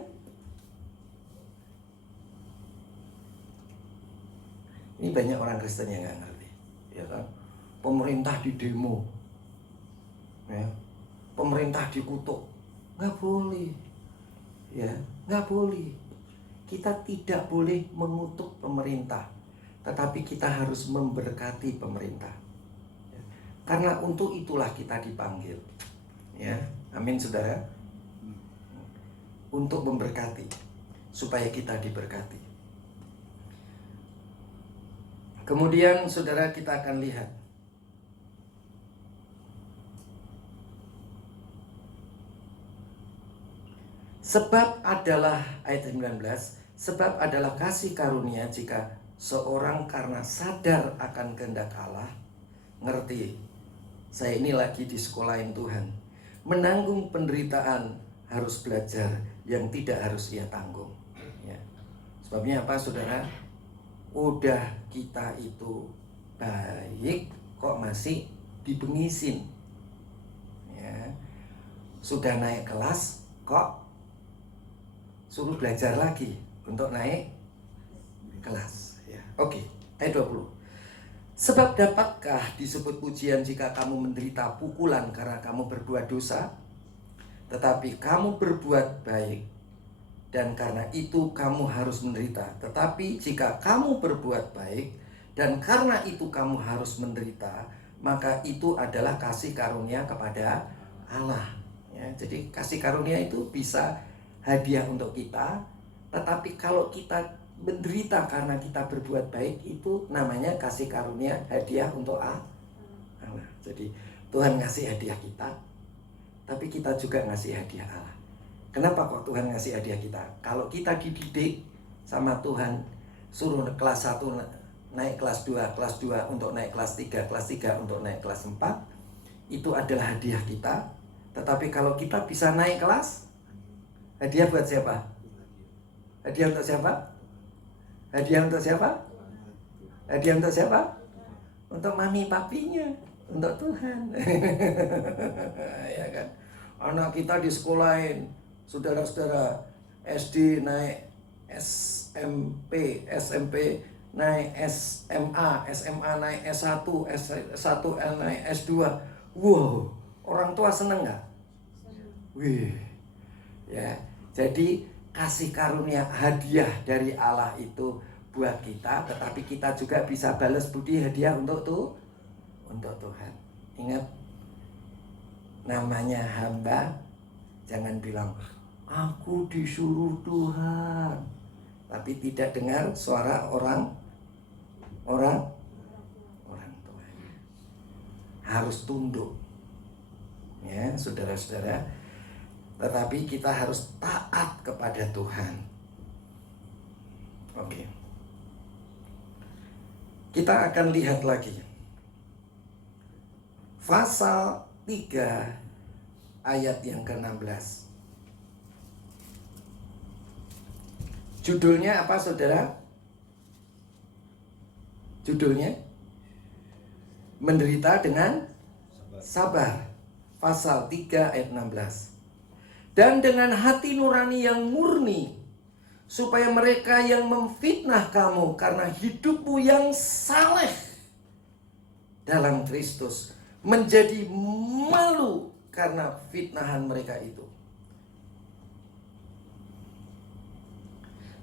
Ini banyak orang Kristen yang nggak ngerti, ya kan? Pemerintah di demo, ya, pemerintah dikutuk, nggak boleh, ya, nggak boleh. Kita tidak boleh mengutuk pemerintah, tetapi kita harus memberkati pemerintah. Ya. Karena untuk itulah kita dipanggil, ya, amin saudara, untuk memberkati, supaya kita diberkati. Kemudian saudara kita akan lihat sebab adalah ayat 19, sebab adalah kasih karunia jika seorang karena sadar akan kehendak Allah, ngerti, saya ini lagi disekolahin Tuhan, menanggung penderitaan, harus belajar yang tidak harus ia tanggung, ya. Sebabnya apa saudara? Udah kita itu baik kok masih dibengisin, ya. Sudah naik kelas kok suruh belajar lagi untuk naik kelas, ya. Oke, ayat 20. Sebab dapatkah disebut pujian jika kamu menderita pukulan karena kamu berbuat dosa? Tetapi kamu berbuat baik, dan karena itu kamu harus menderita. Tetapi jika kamu berbuat baik, dan karena itu kamu harus menderita, maka itu adalah kasih karunia kepada Allah, ya. Jadi kasih karunia itu bisa hadiah untuk kita, tetapi kalau kita menderita karena kita berbuat baik, itu namanya kasih karunia hadiah untuk Allah. Jadi Tuhan ngasih hadiah kita, tapi kita juga ngasih hadiah Allah. Kenapa kok Tuhan ngasih hadiah kita? Kalau kita dididik sama Tuhan, suruh kelas 1 naik kelas 2, kelas 2 untuk naik kelas 3, kelas 3 untuk naik kelas 4, itu adalah hadiah kita. Tetapi kalau kita bisa naik kelas, hadiah buat siapa? Hadiah untuk siapa? Hadiah untuk siapa? Hadiah untuk siapa? Untuk mami papinya, untuk Tuhan. Ya kan? Anak kita di sekolahin, saudara-saudara, SD naik SMP, SMP naik SMA, SMA naik S1, S1 naik S2. Wow, orang tua seneng nggak? Wih, ya. Jadi kasih karunia hadiah dari Allah itu buat kita, tetapi kita juga bisa balas budi hadiah untuk Tuhan. Ingat, namanya hamba, jangan bilang aku disuruh Tuhan, tapi tidak dengar suara orang Tuhan. Harus tunduk, ya saudara-saudara. Tetapi kita harus taat kepada Tuhan. Oke. Kita akan lihat lagi pasal 3 ayat yang ke-16. Judulnya apa saudara? Judulnya menderita dengan sabar. Pasal 3 ayat 16. Dan dengan hati nurani yang murni, supaya mereka yang memfitnah kamu karena hidupmu yang saleh dalam Kristus menjadi malu karena fitnahan mereka itu.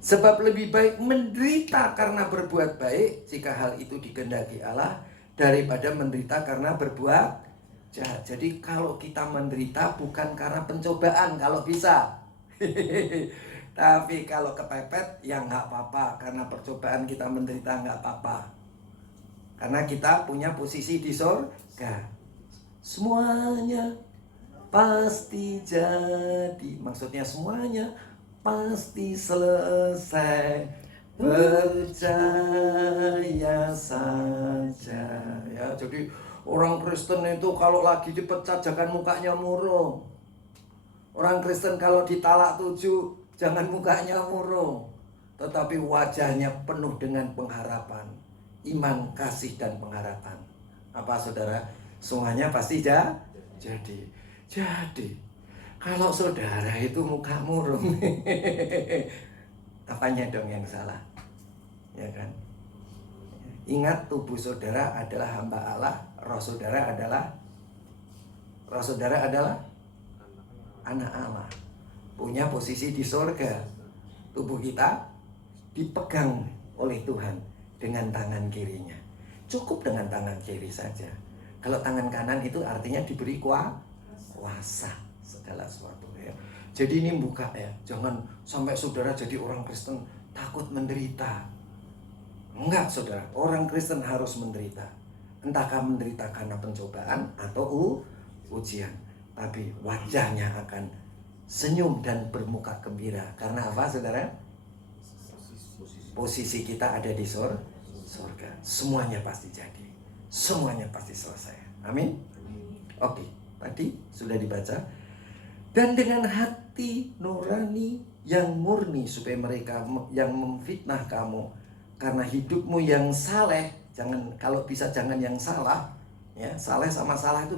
Sebab lebih baik menderita karena berbuat baik, jika hal itu dikehendaki Allah, daripada menderita karena berbuat jahat. Jadi kalau kita menderita bukan karena pencobaan, kalau bisa. Tapi kalau kepepet ya nggak apa-apa, karena percobaan kita menderita nggak apa-apa. Karena kita punya posisi di surga. Semuanya pasti jadi, maksudnya semuanya pasti selesai, percaya saja, ya. Jadi orang Kristen itu kalau lagi dipecat jangan mukanya murung. Orang Kristen kalau ditalak 7 jangan mukanya murung, tetapi wajahnya penuh dengan pengharapan, iman, kasih, dan pengharapan. Apa saudara? semuanya pasti jadi. Jadi kalau saudara itu muka murung, apanya dong yang salah? Ya kan? Ingat, tubuh saudara adalah hamba Allah, roh saudara adalah anak Allah, punya posisi di sorga. Tubuh kita dipegang oleh Tuhan dengan tangan kirinya. Cukup dengan tangan kiri saja. Kalau tangan kanan itu artinya diberi kuasa segala sesuatu ya. Jadi ini buka ya, jangan sampai saudara jadi orang Kristen takut menderita. Enggak saudara, orang Kristen harus menderita. Entahkah menderita karena pencobaan atau ujian, tapi wajahnya akan senyum dan bermuka gembira. Karena apa saudara? Posisi kita ada di surga. Semuanya pasti jadi, semuanya pasti selesai. Amin. Oke, tadi sudah dibaca. Dan dengan hati nurani yang murni, supaya mereka yang memfitnah kamu karena hidupmu yang saleh, jangan, kalau bisa jangan yang salah ya. Saleh sama salah itu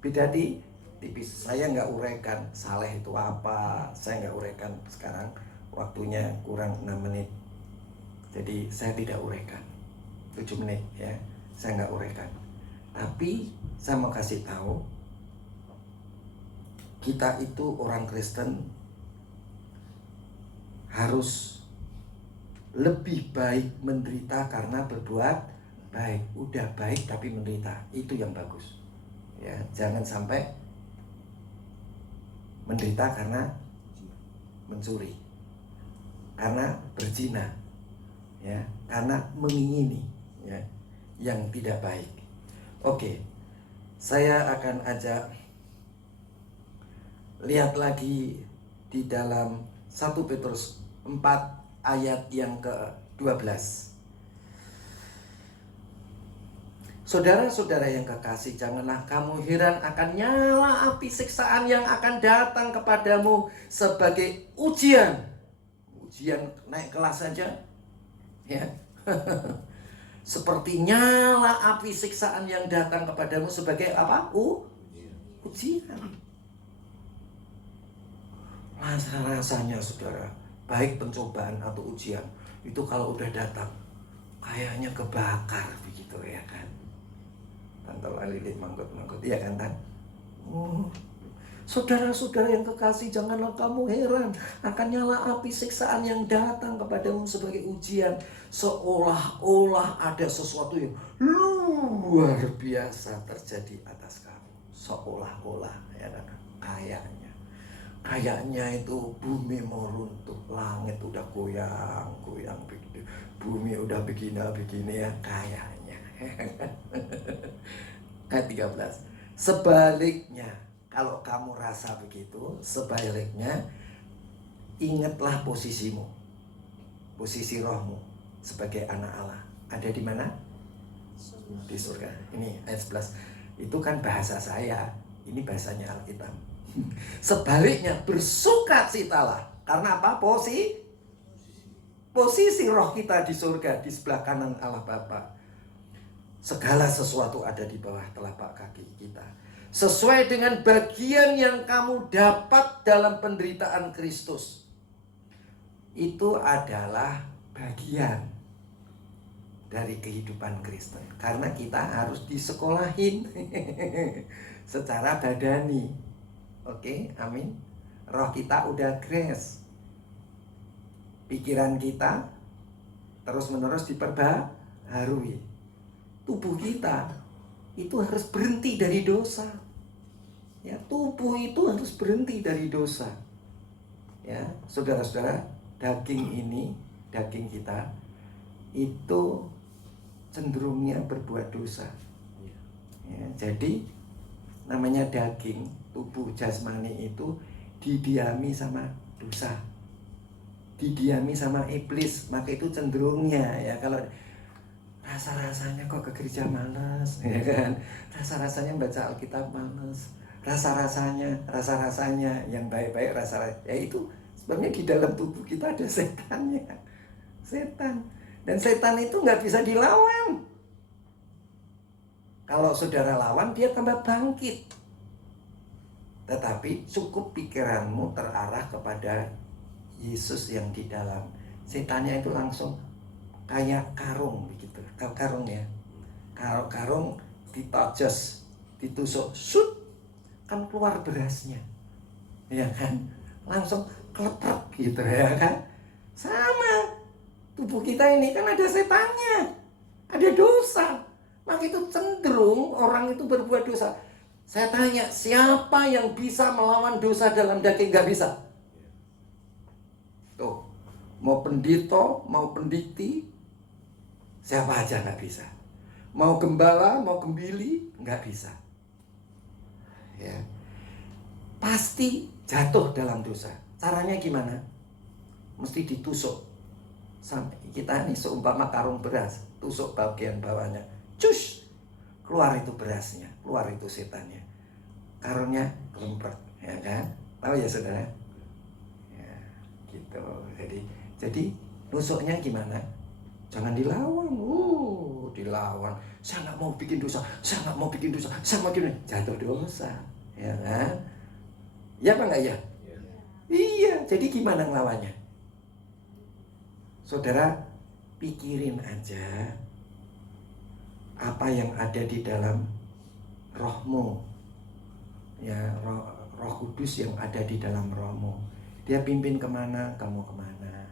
beda tipis. Saya nggak uraikan saleh itu apa, saya nggak uraikan sekarang, waktunya kurang 6 menit, jadi saya tidak uraikan 7 menit ya, saya nggak uraikan. Tapi saya mau kasih tahu, kita itu orang Kristen harus lebih baik menderita karena berbuat baik. Udah baik tapi menderita, itu yang bagus ya. Jangan sampai menderita karena mencuri, karena berzina ya, karena mengingini ya, yang tidak baik. Oke, saya akan ajak lihat lagi di dalam 1 Petrus 4 ayat yang ke-12. Saudara-saudara yang kekasih, janganlah kamu heran akan nyala api siksaan yang akan datang kepadamu sebagai ujian. Ujian naik kelas saja ya. Seperti nyala api siksaan yang datang kepadamu sebagai apa? Ujian. Rasanya saudara, baik pencobaan atau ujian itu kalau udah datang kayaknya kebakar begitu ya kan. Tantol alilit mangkut-mangkut, iya kan Tan? Saudara-saudara yang kekasih, janganlah kamu heran akan nyala api siksaan yang datang kepadamu sebagai ujian, seolah-olah ada sesuatu yang luar biasa terjadi atas kamu. Seolah-olah ya kan, kayaknya itu bumi mau runtuh, langit udah goyang begitu, bumi udah begini ya kayaknya. Ayat 13. Sebaliknya, kalau kamu rasa begitu, sebaliknya ingatlah posisimu, posisi rohmu sebagai anak Allah. Ada di mana? Di surga. Ini ayat 11. Itu kan bahasa saya, ini bahasanya Alkitab. Sebaliknya bersukacitalah. Karena apa? Posisi roh kita di surga, di sebelah kanan Allah Bapa. Segala sesuatu ada di bawah telapak kaki kita, sesuai dengan bagian yang kamu dapat dalam penderitaan Kristus. Itu adalah bagian dari kehidupan Kristen. Karena kita harus disekolahin secara badani. Oke, amin. Roh kita udah grace, pikiran kita terus-menerus diperbaharui. Tubuh kita itu harus berhenti dari dosa. Ya, tubuh itu harus berhenti dari dosa. Ya, saudara-saudara, daging kita itu cenderungnya berbuat dosa. Ya, jadi namanya daging, tubuh jasmani itu didiami sama dosa, didiami sama iblis. Maka itu cenderungnya ya, kalau rasa-rasanya kok ke gereja malas ya kan, rasa-rasanya baca Alkitab malas, rasa-rasanya yang baik-baik, ya itu sebenarnya di dalam tubuh kita ada setannya, setan. Dan setan itu nggak bisa dilawan. Kalau saudara lawan, dia tambah bangkit. Tetapi cukup pikiranmu terarah kepada Yesus yang di dalam. Setannya itu langsung kayak karung begitu. Karung ya. Karung ditojos, ditusuk, sut, kan keluar berasnya. Ya kan? Langsung keleprek gitu ya kan? Sama. Tubuh kita ini kan ada setannya. Ada dosa. Maka itu cenderung orang itu berbuat dosa. Saya tanya, siapa yang bisa melawan dosa dalam daging? Gak bisa. Tuh, mau pendito, mau pendikti, siapa aja gak bisa. Mau gembala, mau gembili, gak bisa. Ya, pasti jatuh dalam dosa. Caranya gimana? Mesti ditusuk. Sampai kita ini seumpama karung beras, tusuk bagian bawahnya, cus, keluar itu berasnya, keluar itu setannya, karungnya kelempet, ya kan? Tahu ya saudara? Ya, gitu. Jadi tusuknya gimana? Jangan dilawan, dilawan. Saya nggak mau bikin dosa, saya nggak mau bikin dosa, saya mau bikin jatuh dosa, ya kan? Ya apa nggak ya? Iya. Jadi gimana ngelawannya? Saudara, pikirin aja apa yang ada di dalam rohmu. Ya, roh kudus yang ada di dalam rohmu. Dia pimpin kemana, kamu kemana.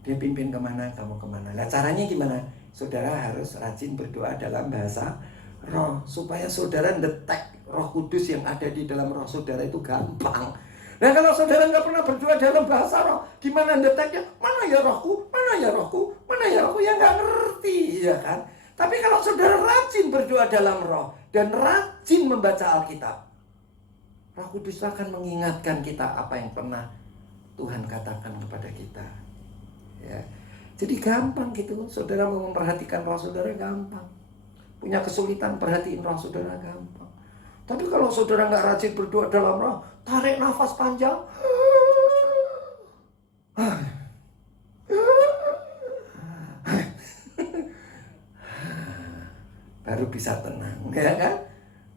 Dia pimpin kemana, kamu kemana. Nah, caranya gimana? Saudara harus rajin berdoa dalam bahasa roh. Supaya saudara detek roh kudus yang ada di dalam roh saudara itu gampang. Nah, kalau saudara nggak pernah berdoa dalam bahasa roh, gimana deteknya? Mana ya rohku? Mana ya rohku? Mana ya rohku? Ya nggak ngerti, ya kan? Tapi kalau saudara rajin berdoa dalam roh dan rajin membaca Alkitab, Roh Kudus akan mengingatkan kita apa yang pernah Tuhan katakan kepada kita. Ya, jadi gampang gitu. Saudara mau memperhatikan roh saudara gampang. Punya kesulitan perhatiin roh saudara gampang. Tapi kalau saudara nggak rajin berdoa dalam roh, tarik nafas panjang, baru bisa tenang, ya kan?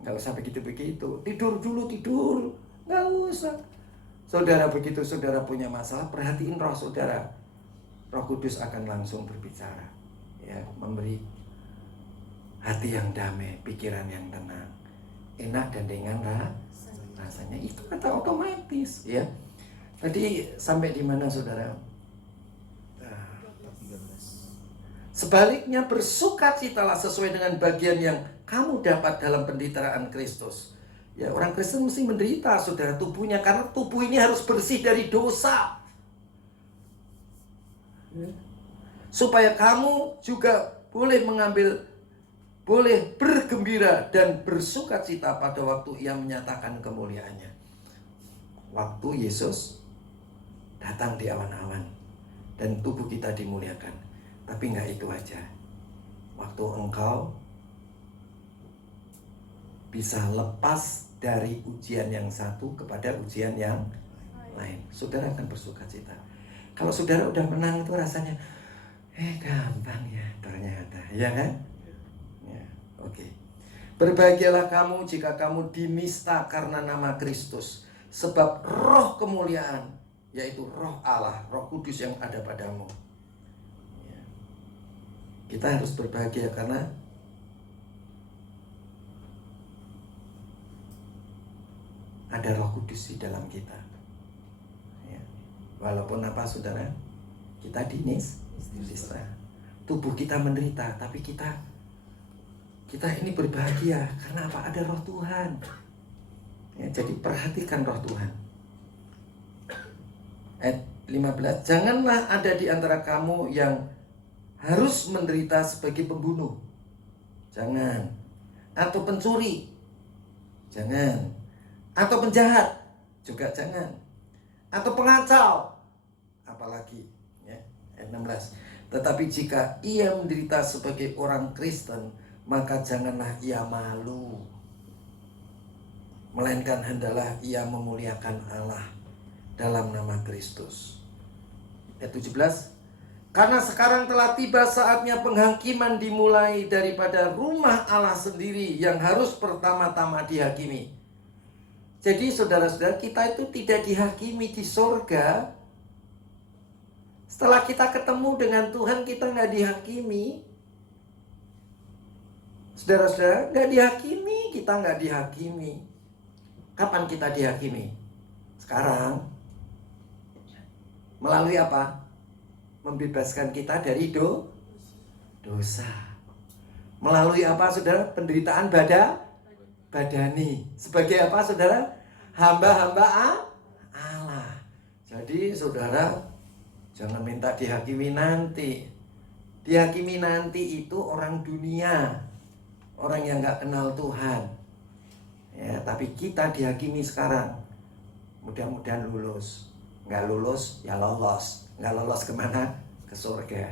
Nggak usah begitu-begitu. Tidur dulu, tidur. Nggak usah. Saudara begitu saudara punya masalah, perhatiin roh saudara. Roh Kudus akan langsung berbicara. Ya, memberi hati yang damai, pikiran yang tenang. Enak dan dengan rasanya. Itu kata otomatis, ya. Tadi sampai di mana saudara? Sebaliknya bersukacitalah sesuai dengan bagian yang kamu dapat dalam penderitaan Kristus. Ya, orang Kristen mesti menderita saudara tubuhnya, karena tubuh ini harus bersih dari dosa. Supaya kamu juga boleh bergembira dan bersukacita pada waktu Ia menyatakan kemuliaannya. Waktu Yesus datang di awan-awan dan tubuh kita dimuliakan. Tapi nggak itu aja. Waktu engkau bisa lepas dari ujian yang satu kepada ujian yang lain, saudara akan bersukacita. Kalau saudara udah menang itu rasanya gampang ya ternyata, ya kan? Ya, oke. Berbahagialah kamu jika kamu dinista karena nama Kristus, sebab roh kemuliaan, yaitu roh Allah, roh kudus yang ada padamu. Ya. Kita harus berbahagia karena ada roh kudus di dalam kita. Ya. Walaupun apa saudara, kita dinista, tubuh kita menderita, tapi kita ini berbahagia karena apa? Ada roh Tuhan. Ya, jadi perhatikan roh Tuhan. Ayat 15, janganlah ada di antara kamu yang harus menderita sebagai pembunuh. Jangan. Atau pencuri. Jangan. Atau penjahat. Juga jangan. Atau pengacau. Apalagi. Ya, ayat 16. Tetapi jika ia menderita sebagai orang Kristen, maka janganlah ia malu, melainkan hendaklah ia memuliakan Allah dalam nama Kristus. Ayat 17, Karena sekarang telah tiba saatnya penghakiman dimulai daripada rumah Allah sendiri yang harus pertama-tama dihakimi. Jadi saudara-saudara, kita itu tidak dihakimi di sorga. Setelah kita ketemu dengan Tuhan, kita nggak dihakimi. Saudara-saudara, nggak dihakimi, kita nggak dihakimi. Kapan kita dihakimi? Sekarang. Melalui apa? Membebaskan kita dari dosa. Melalui apa, saudara? Penderitaan badani. Sebagai apa, saudara? Hamba-hamba Allah. Jadi saudara, jangan minta dihakimi nanti. Dihakimi nanti itu orang dunia, orang yang gak kenal Tuhan. Ya, tapi kita dihakimi sekarang. Mudah-mudahan lulus. Nggak lulus, ya lolos. Nggak lolos kemana? Ke surga.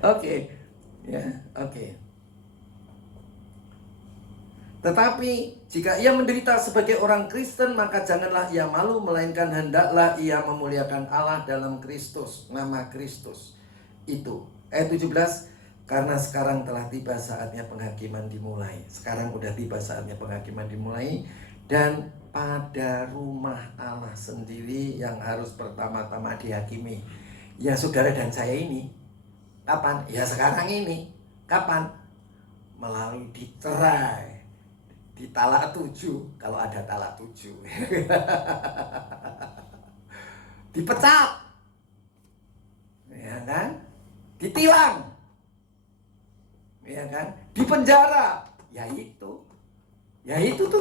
Oke. Ya, oke. Tetapi jika ia menderita sebagai orang Kristen, maka janganlah ia malu, melainkan hendaklah ia memuliakan Allah dalam Kristus, nama Kristus. Itu. Ayat 17, karena sekarang telah tiba saatnya penghakiman dimulai. Sekarang udah tiba saatnya penghakiman dimulai. Dan pada rumah Allah sendiri yang harus pertama-tama dihakimi. Ya saudara dan saya ini. Kapan? Ya sekarang ini. Kapan? Melalui dicerai. Di talak 7, kalau ada talak 7. Dipecat. Ya kan? Ditilang. Ya kan? Dipenjara. Ya itu. Ya itu tuh.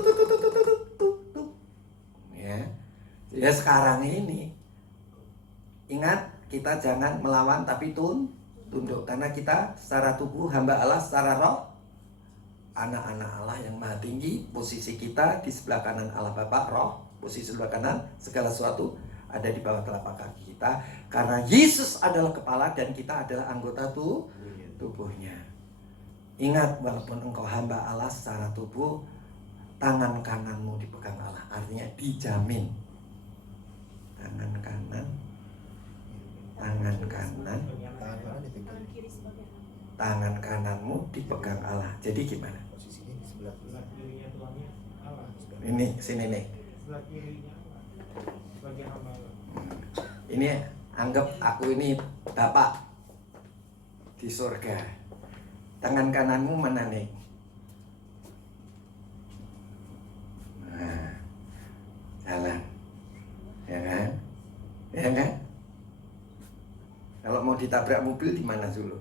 Ya sekarang ini. Ingat, kita jangan melawan tapi tunduk. Karena kita secara tubuh hamba Allah, secara roh anak-anak Allah yang maha tinggi. Posisi kita di sebelah kanan Allah Bapa, roh. Posisi sebelah kanan, segala sesuatu ada di bawah telapak kaki kita. Karena Yesus adalah kepala dan kita adalah anggota tubuhnya. Ingat, walaupun engkau hamba Allah secara tubuh, tangan kananmu dipegang Allah. Artinya dijamin. Tangan kanan. Tangan kananmu dipegang Allah. Jadi gimana? Posisinya di sebelah kirinya Tuhannya Allah. Ini, sini nih. Sebelah kirinya Allah. Sebagai hamba Allah. Ini anggap aku ini Bapak di surga. Tangan kananmu mana nih? Nah, jalan. Ya kan? Ya kan? Kalau mau ditabrak mobil di mana dulu?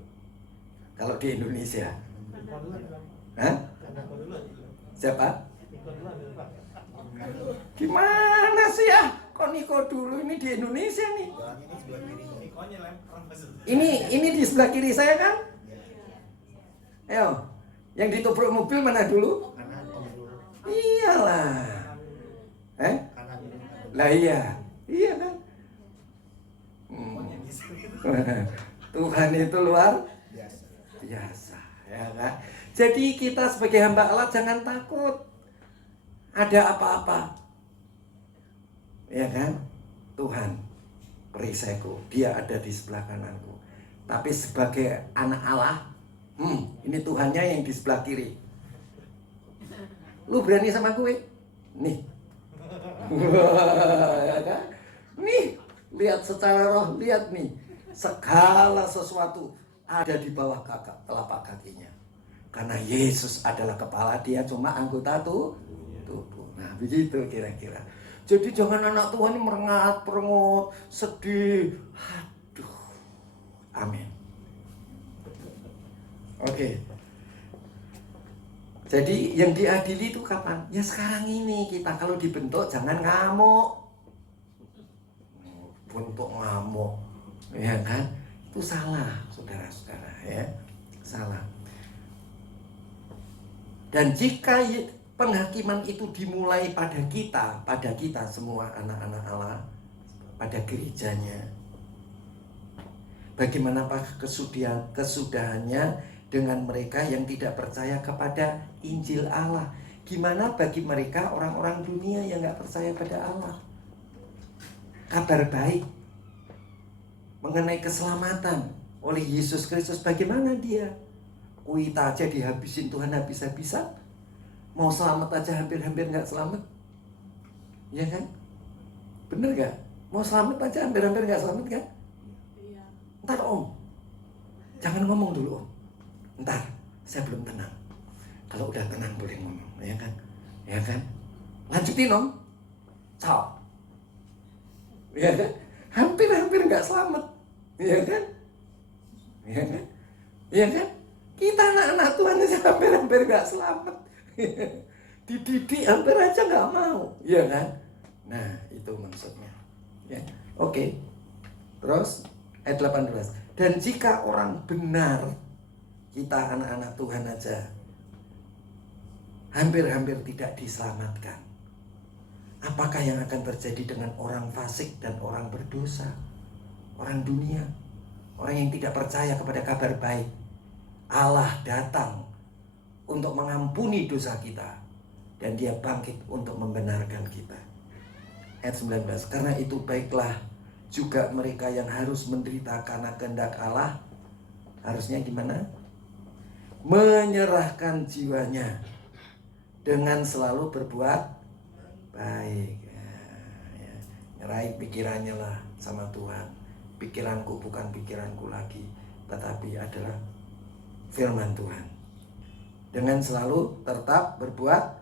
Kalau di Indonesia? Hah? Siapa? Gimana sih ya? Kok Niko dulu, ini di Indonesia nih? Ini di sebelah kiri saya kan? Ayo, yang ditabrak mobil mana dulu? Iyalah. Lah iya kan? Tuhan itu luar biasa, ya kan? Jadi kita sebagai hamba Allah jangan takut ada apa-apa, ya kan? Tuhan perisaiku, Dia ada di sebelah kananku. Tapi sebagai anak Allah, ini Tuhannya yang di sebelah kiri. Lu berani sama gue? Nih. Ya kan? Nih, lihat secara roh, lihat nih. Segala sesuatu ada di bawah telapak kakinya. Karena Yesus adalah kepala, Dia cuma anggota tubuh. Nah, begitu kira-kira. Jadi jangan anak Tuhan ini merengat-perengut, sedih. Aduh. Amin. Oke. Jadi yang diadili itu kapan? Ya sekarang ini kita. Kalau dibentuk jangan ngamuk. Bentuk ngamuk, ya kan? Itu salah, saudara-saudara, ya. Salah. Dan jika penghakiman itu dimulai pada kita semua anak-anak Allah, pada gerejanya, bagaimanapun kesudahannya dengan mereka yang tidak percaya kepada Injil Allah? Gimana bagi mereka orang-orang dunia yang nggak percaya pada Allah? Kabar baik mengenai keselamatan oleh Yesus Kristus. Bagaimana dia? Kuita aja dihabisin Tuhan habis-habisan. Mau selamat aja hampir-hampir nggak selamat. Ya kan? Bener gak? Mau selamat aja hampir-hampir nggak selamat kan? Iya. Ntar Om, jangan ngomong dulu Om. Ntar, saya belum tenang. Kalau udah tenang boleh ngomong, ya kan? Ya kan? Lanjutin Om. Ciao. Ya kan? Hampir-hampir nggak selamat. Ya kan? Ya kan? Ya kan? Kita anak-anak Tuhan aja hampir-hampir nggak selamat. Dididik hampir aja nggak mau. Ya kan? Nah, itu maksudnya. Ya. Oke. Terus ayat 18. Dan jika orang benar, kita anak-anak Tuhan aja hampir-hampir tidak diselamatkan, apakah yang akan terjadi dengan orang fasik dan orang berdosa, orang dunia, orang yang tidak percaya kepada kabar baik? Allah datang untuk mengampuni dosa kita, dan dia bangkit untuk membenarkan kita. Ayat 19. Karena itu baiklah juga mereka yang harus menderita karena kehendak Allah, harusnya gimana? Menyerahkan jiwanya dengan selalu berbuat baik. Ya. Nyerahin pikirannya lah sama Tuhan. Pikiranku bukan pikiranku lagi, tetapi adalah firman Tuhan. Dengan selalu tetap berbuat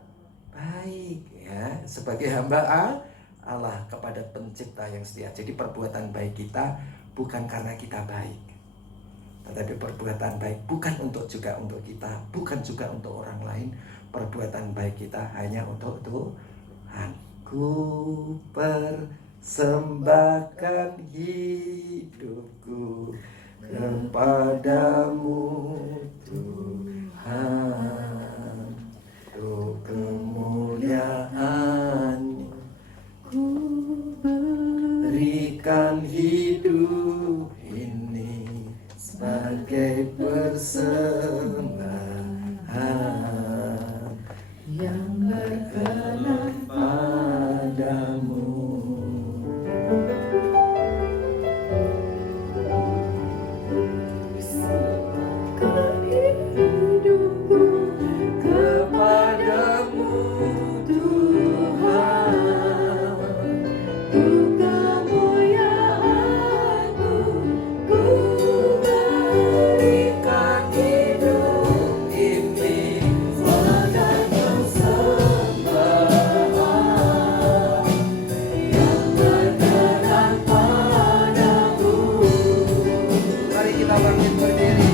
baik, ya, sebagai hamba Allah kepada pencipta yang setia. Jadi perbuatan baik kita bukan karena kita baik, tetapi perbuatan baik bukan juga untuk kita, bukan juga untuk orang lain. Perbuatan baik kita hanya untuk Tuhan. Ku persembahkan hidupku kepadamu Tuhan, untuk kemuliaan ku berikan hidup ini sebagai persembahan yang berkenan padamu. Kepadamu Tuhan, untuk kemuliaan-Mu ku berikan hidup ini sebagai persembahan yang berkenan padamu. Mari kita bangkit berdiri.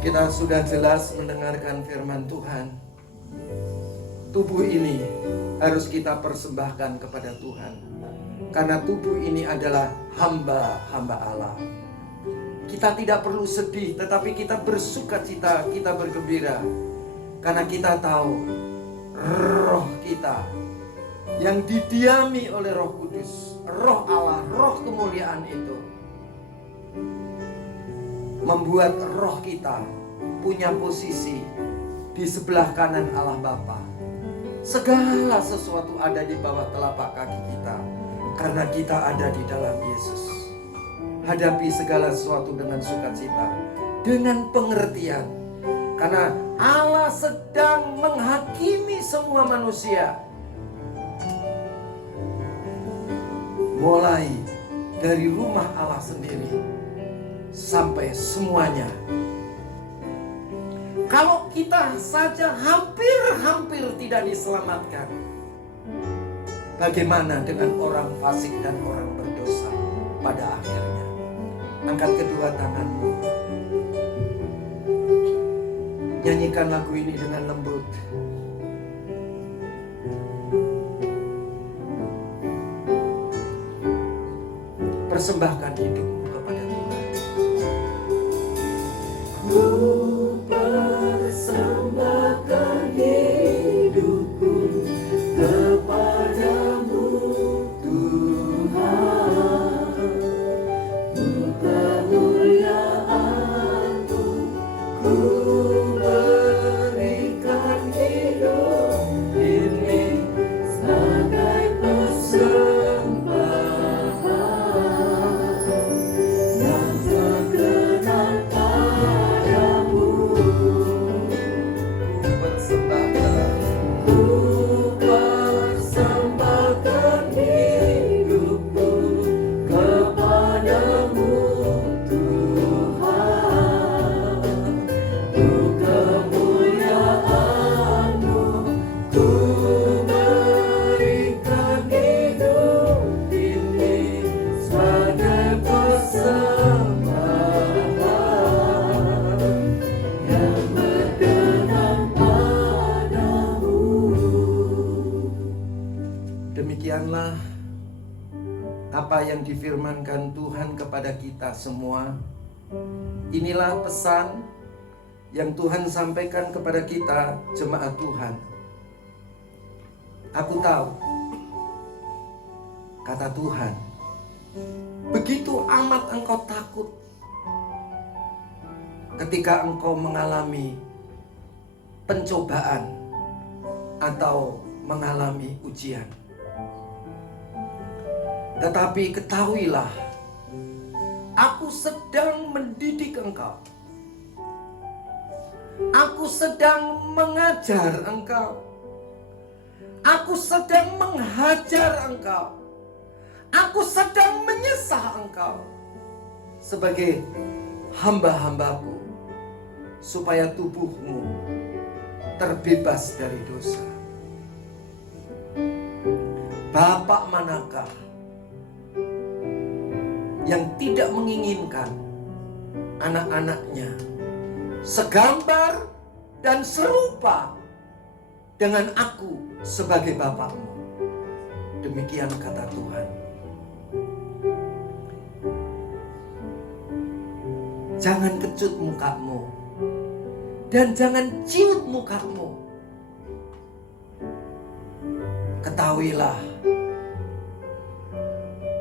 Kita sudah jelas mendengarkan firman Tuhan. Tubuh ini harus kita persembahkan kepada Tuhan, karena tubuh ini adalah hamba-hamba Allah. Kita tidak perlu sedih, tetapi kita bersukacita, kita bergembira, karena kita tahu roh kita yang didiami oleh Roh Kudus, Roh Allah, Roh kemuliaan itu membuat roh kita punya posisi di sebelah kanan Allah Bapa. Segala sesuatu ada di bawah telapak kaki kita, karena kita ada di dalam Yesus. Hadapi segala sesuatu dengan sukacita, dengan pengertian, karena Allah sedang menghakimi semua manusia, mulai dari rumah Allah sendiri sampai semuanya. Kalau kita saja hampir tidak diselamatkan, bagaimana dengan orang fasik dan orang berdosa pada akhirnya? Angkat kedua tanganmu. Nyanyikan lagu ini dengan lembut. Persembahkan hidupmu kepada Tuhan. Ku persembahkan hidupku kepadamu Tuhan. Untuk kemuliaan-Mu ku berikan hidup ini sebagai persembahan yang berkenan padamu. Ku persembahkan. Ku persembahkan hidupku kepadamu Tuhan. Untuk kemuliaan-Mu ku berikan hidup ini sebagai persembahan yang berkenan padamu. Demikianlah apa yang difirmankan Tuhan kepada kita semua. Inilah pesan yang Tuhan sampaikan kepada kita, jemaat Tuhan. Aku tahu, kata Tuhan, begitu amat engkau takut ketika engkau mengalami pencobaan atau mengalami ujian. Tetapi ketahuilah, aku sedang mendidik engkau. Aku sedang mengajar engkau. Aku sedang menghajar engkau. Aku sedang menyesah engkau sebagai hamba-hambaku, supaya tubuhmu terbebas dari dosa. Bapak manakah yang tidak menginginkan anak-anaknya segambar dan serupa dengan aku sebagai bapakmu? Demikian kata Tuhan. Jangan kecut mukamu dan jangan ciut mukamu. Ketahuilah,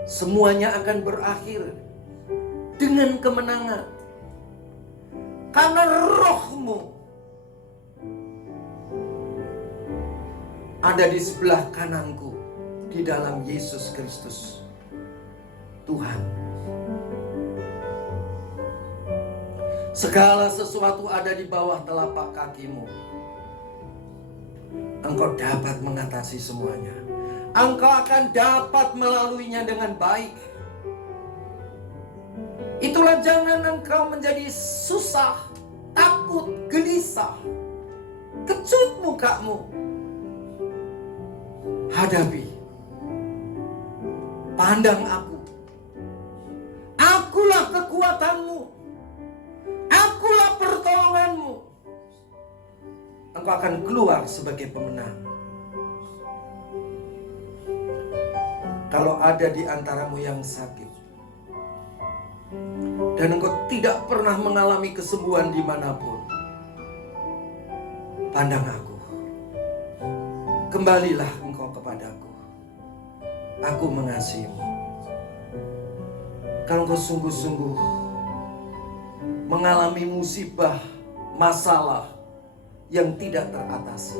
semuanya akan berakhir dengan kemenangan, karena rohmu ada di sebelah kananku di dalam Yesus Kristus Tuhan. Segala sesuatu ada di bawah telapak kakimu. Engkau dapat mengatasi semuanya. Engkau akan dapat melaluinya dengan baik. Itulah, jangan engkau menjadi susah, takut, gelisah, kecut mukamu. Hadapi, pandang aku. Akulah kekuatanmu, akulah pertolonganmu. Engkau akan keluar sebagai pemenang. Kalau ada di antaramu yang sakit dan engkau tidak pernah mengalami kesembuhan dimanapun, pandang aku. Kembalilah engkau kepadaku. Aku mengasihimu. Kalau engkau sungguh-sungguh mengalami musibah, masalah yang tidak teratasi,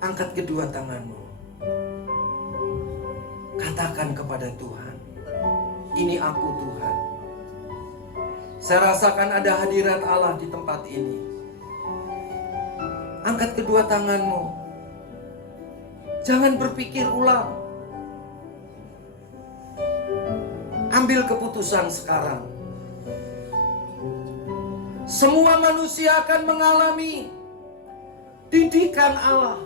angkat kedua tanganmu. Katakan kepada Tuhan, ini aku Tuhan. Saya rasakan ada hadirat Allah di tempat ini. Angkat kedua tanganmu. Jangan berpikir ulang. Ambil keputusan sekarang. Semua manusia akan mengalami didikan Allah.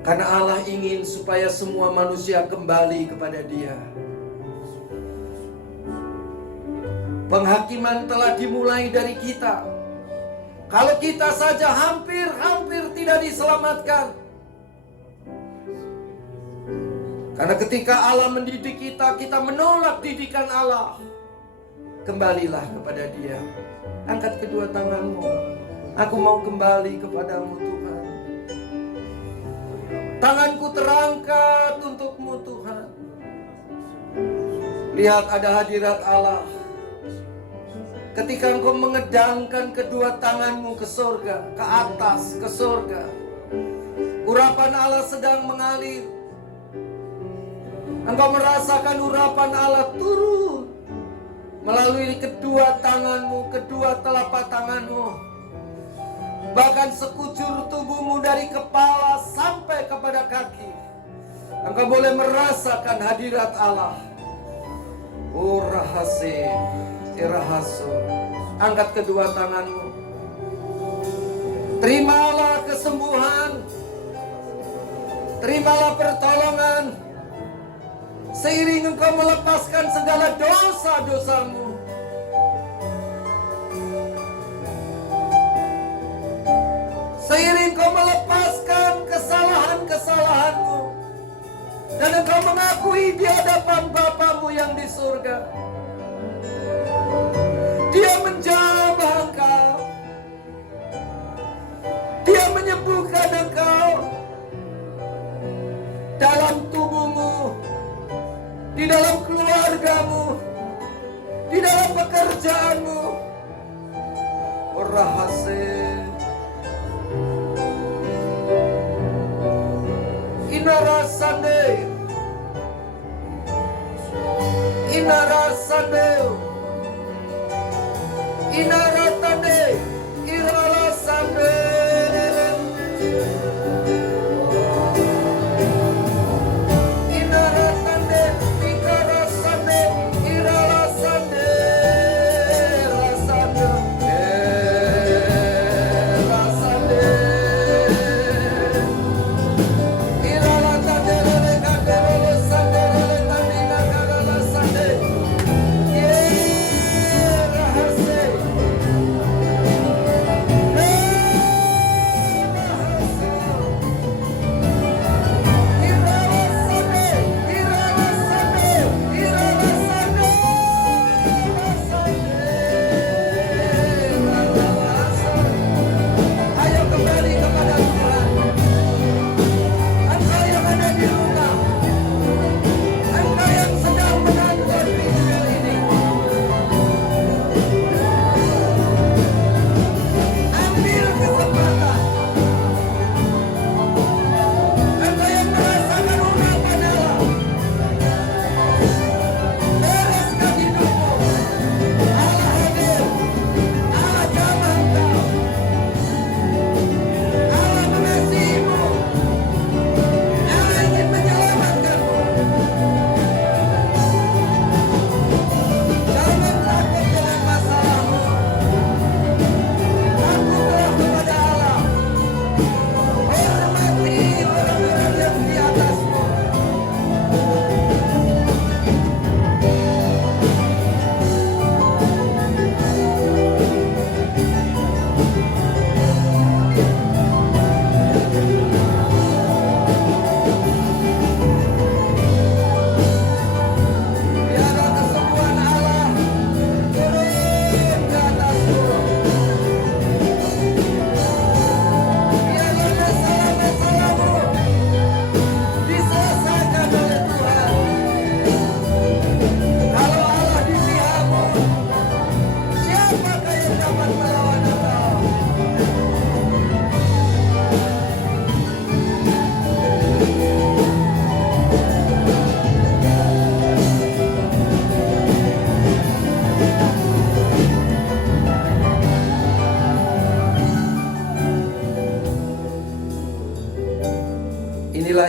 Karena Allah ingin supaya semua manusia kembali kepada Dia. Penghakiman telah dimulai dari kita. Kalau kita saja hampir tidak diselamatkan. Karena ketika Allah mendidik kita, kita menolak didikan Allah. Kembalilah kepada Dia. Angkat kedua tanganmu. Aku mau kembali kepadamu Tuhan. Tanganku terangkat untukmu Tuhan. Lihat ada hadirat Allah. Ketika engkau mengedangkan kedua tanganmu ke surga, ke atas, ke surga, urapan Allah sedang mengalir. Engkau merasakan urapan Allah turun melalui kedua tanganmu, kedua telapak tanganmu. Bahkan sekujur tubuhmu dari kepala sampai kepada kaki. Engkau boleh merasakan hadirat Allah. Oh rahasia, irahasu. Angkat kedua tanganmu. Terimalah kesembuhan. Terimalah pertolongan. Seiring engkau melepaskan segala dosa-dosamu. Seiring kau melepaskan kesalahan-kesalahanmu. Dan engkau mengakui di hadapan Bapamu yang di surga. Dia menjamah engkau. Dia menyembuhkan engkau. Dalam tubuhmu. Di dalam keluargamu. Di dalam pekerjaanmu. Rahasia. Inarasande, Inarasande, Inaratande, Iralasande. Inaratande, Ikarasande, Iralasande, Rasande, Rasande.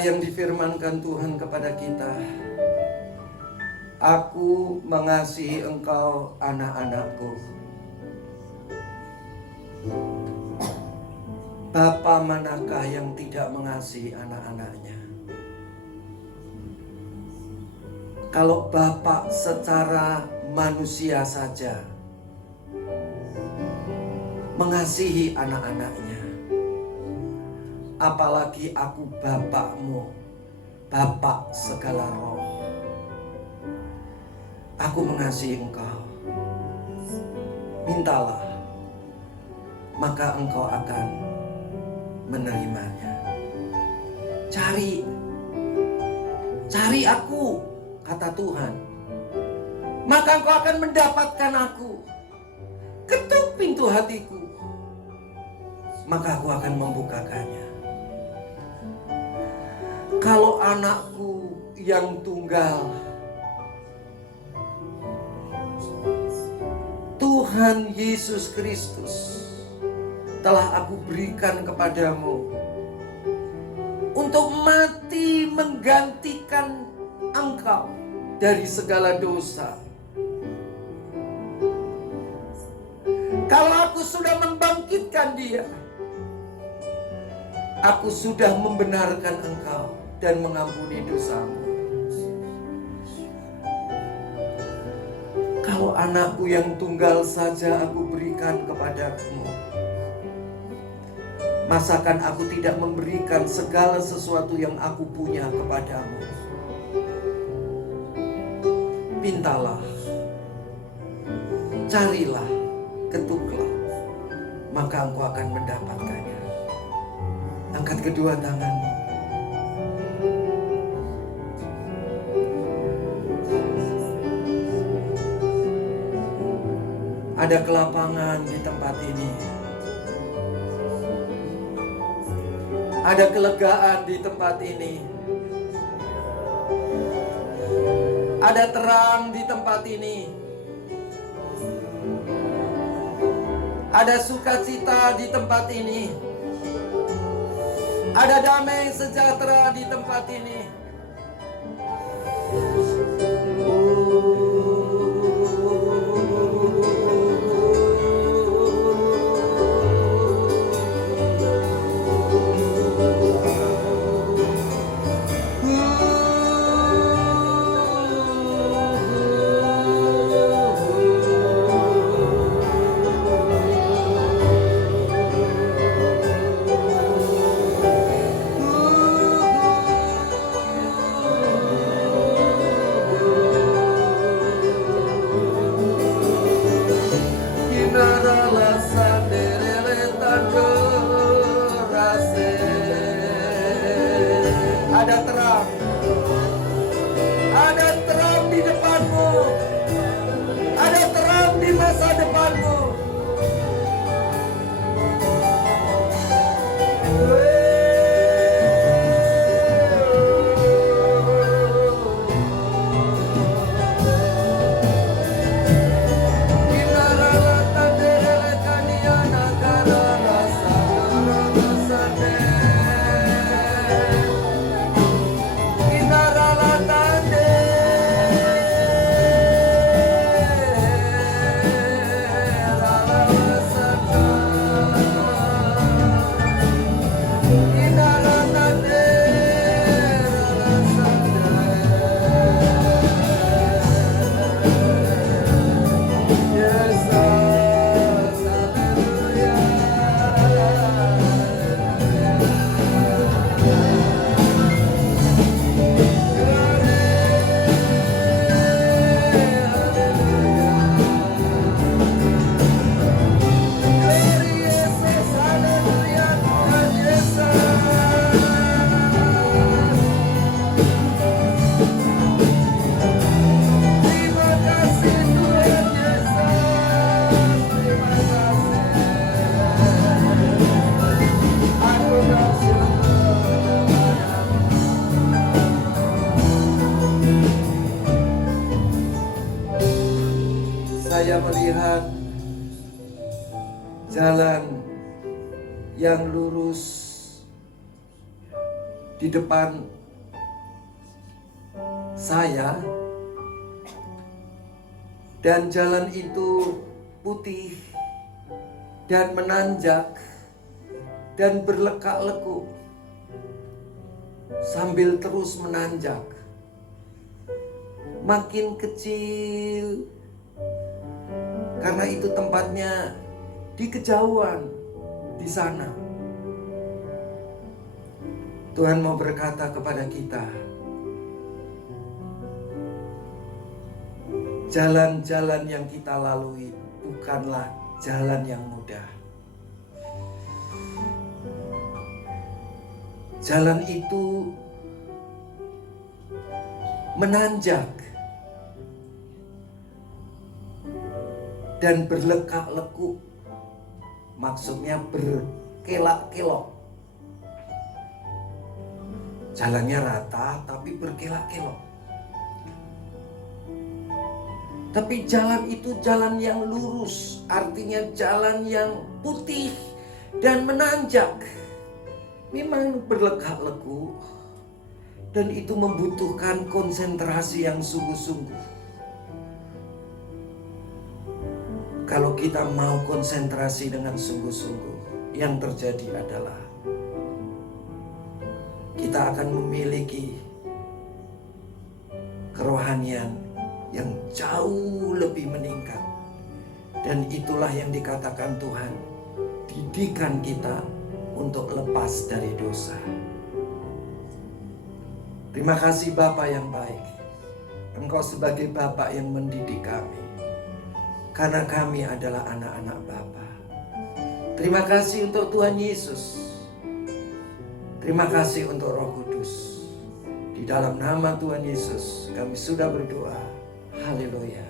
yang difirmankan Tuhan kepada kita, aku mengasihi engkau anak-anakku. Bapa manakah yang tidak mengasihi anak-anaknya? Kalau Bapa secara manusia saja mengasihi anak-anaknya, apalagi aku Bapakmu, Bapa segala roh. Aku mengasihi engkau. Mintalah, maka engkau akan menerimanya. Cari aku, kata Tuhan, maka engkau akan mendapatkan aku. Ketuk pintu hatiku, maka aku akan membukakannya. Kalau anakku yang tunggal, Tuhan Yesus Kristus telah aku berikan kepadamu untuk mati menggantikan engkau dari segala dosa. Kalau aku sudah membangkitkan dia, aku sudah membenarkan engkau dan mengampuni dosamu. Kalau anakku yang tunggal saja aku berikan kepadamu, masakan aku tidak memberikan segala sesuatu yang aku punya kepadamu? Mintalah, carilah, ketuklah, maka engkau akan mendapatkannya. Angkat kedua tanganmu. Ada kelapangan di tempat ini. Ada kelegaan di tempat ini. Ada terang di tempat ini. Ada sukacita di tempat ini. Ada damai sejahtera di tempat ini. Ada terang. Ada terang di depanmu. Ada terang di masa depanmu. Saya melihat jalan yang lurus di depan saya, dan jalan itu putih dan menanjak dan berlekak-lekuk sambil terus menanjak, makin kecil karena itu tempatnya di kejauhan di sana. Tuhan mau berkata kepada kita, jalan-jalan yang kita lalui bukanlah jalan yang mudah. Jalan itu menanjak dan berlekak-lekuk, maksudnya berkelak-kelok. Jalannya rata tapi berkelak-kelok. Tapi jalan itu jalan yang lurus, artinya jalan yang putih dan menanjak. Memang berlekak-lekuk dan itu membutuhkan konsentrasi yang sungguh-sungguh. Kalau kita mau konsentrasi dengan sungguh-sungguh, yang terjadi adalah kita akan memiliki kerohanian yang jauh lebih meningkat. Dan itulah yang dikatakan Tuhan, didikan kita untuk lepas dari dosa. Terima kasih Bapa yang baik. Engkau sebagai Bapa yang mendidik kami, karena kami adalah anak-anak Bapa. Terima kasih untuk Tuhan Yesus. Terima kasih untuk Roh Kudus. Di dalam nama Tuhan Yesus kami sudah berdoa. Haleluya.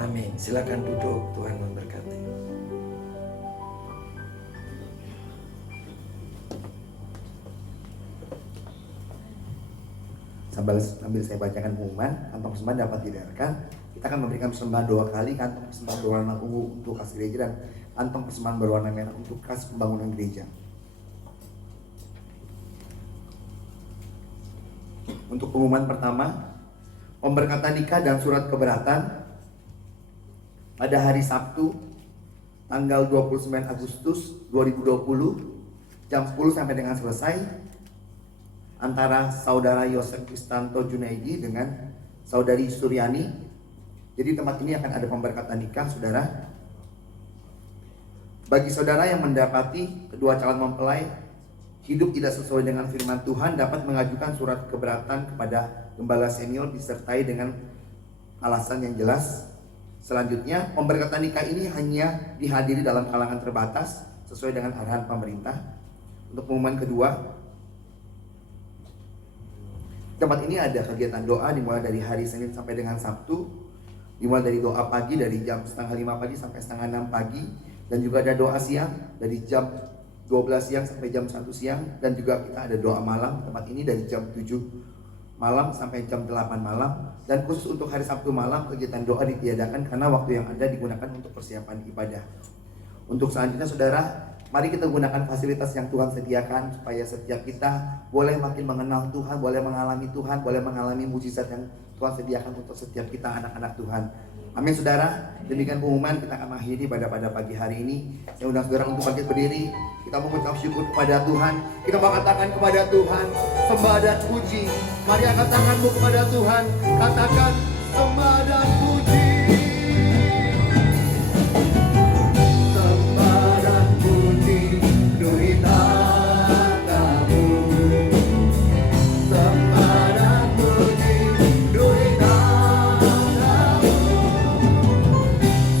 Amin. Silakan duduk, Tuhan memberkati. Sambil saya bacakan pengumuman, kantong persembahan dapat didengarkan. Kita akan memberikan persembahan 2 kali, kantong persembahan berwarna ungu untuk kas gereja dan kantong persembahan berwarna merah untuk kas pembangunan gereja. Untuk pengumuman pertama, pemberkatan nikah dan surat keberatan pada hari Sabtu tanggal 29 Agustus 2020 jam 10 sampai dengan selesai antara saudara Yosef Kristanto Junaidi dengan saudari Suryani. Jadi tempat ini akan ada pemberkatan nikah, saudara. Bagi saudara yang mendapati kedua calon mempelai hidup tidak sesuai dengan firman Tuhan, dapat mengajukan surat keberatan kepada gembala senior disertai dengan alasan yang jelas. Selanjutnya, pemberkatan nikah ini hanya dihadiri dalam kalangan terbatas sesuai dengan arahan pemerintah. Untuk pengumuman kedua, tempat ini ada kegiatan doa dimulai dari hari Senin sampai dengan Sabtu, dimulai dari doa pagi dari jam 4:30 pagi sampai 5:30 pagi, dan juga ada doa siang dari jam 12 siang sampai jam 1 siang, dan juga kita ada doa malam tempat ini dari jam 7 malam sampai jam 8 malam. Dan khusus untuk hari Sabtu malam kegiatan doa ditiadakan karena waktu yang ada digunakan untuk persiapan ibadah. Untuk selanjutnya saudara, mari kita gunakan fasilitas yang Tuhan sediakan supaya setiap kita boleh makin mengenal Tuhan, boleh mengalami Tuhan, boleh mengalami mujizat yang Tuhan sediakan untuk setiap kita anak-anak Tuhan. Amin saudara. Demikian pengumuman, kita akan mengakhiri pada pagi hari ini. Saya undang saudara untuk bangkit berdiri. Kita mengucap syukur kepada Tuhan. Kita mengatakan kepada Tuhan sembah dan puji. Mari angkat tanganmu kepada Tuhan. Katakan sembah dan puji. Sembah dan puji duri tatamu. Sembah dan puji duri tatamu.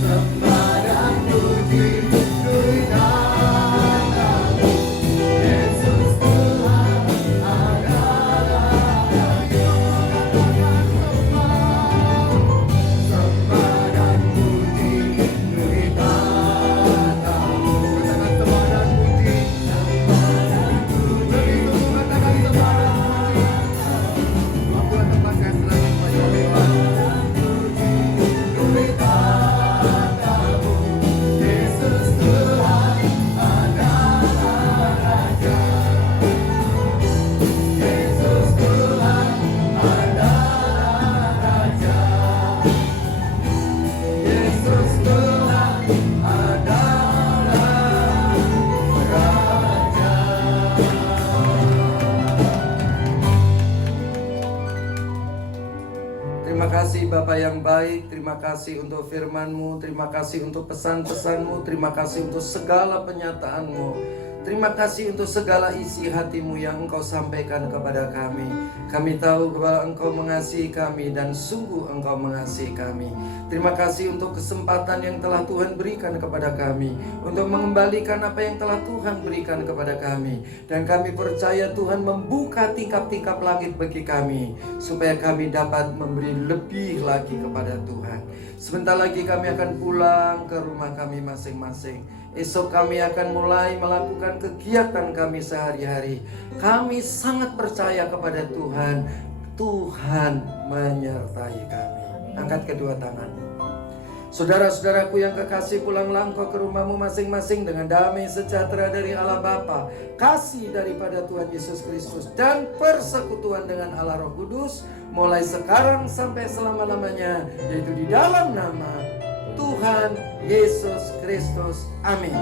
Sembah dan puji duri tatamu. Yesus Tuhan adalah Raja. Bapa yang baik, terima kasih untuk firman-Mu, terima kasih untuk pesan-pesan-Mu, terima kasih untuk segala penyataan-Mu. Terima kasih untuk segala isi hati-Mu yang Engkau sampaikan kepada kami. Kami tahu bahwa Engkau mengasihi kami dan sungguh Engkau mengasihi kami. Terima kasih untuk kesempatan yang telah Tuhan berikan kepada kami, untuk mengembalikan apa yang telah Tuhan berikan kepada kami. Dan kami percaya Tuhan membuka tingkap-tingkap langit bagi kami, supaya kami dapat memberi lebih lagi kepada Tuhan. Sebentar lagi kami akan pulang ke rumah kami masing-masing. Esok kami akan mulai melakukan kegiatan kami sehari-hari. Kami sangat percaya kepada Tuhan. Tuhan menyertai kami. Angkat kedua tanganmu. Saudara-saudaraku yang kekasih, pulanglah engkau ke rumahmu masing-masing dengan damai sejahtera dari Allah Bapa, kasih daripada Tuhan Yesus Kristus, dan persekutuan dengan Allah Roh Kudus, mulai sekarang sampai selama-lamanya, yaitu di dalam nama Tuhan Yesus Kristus. Amin.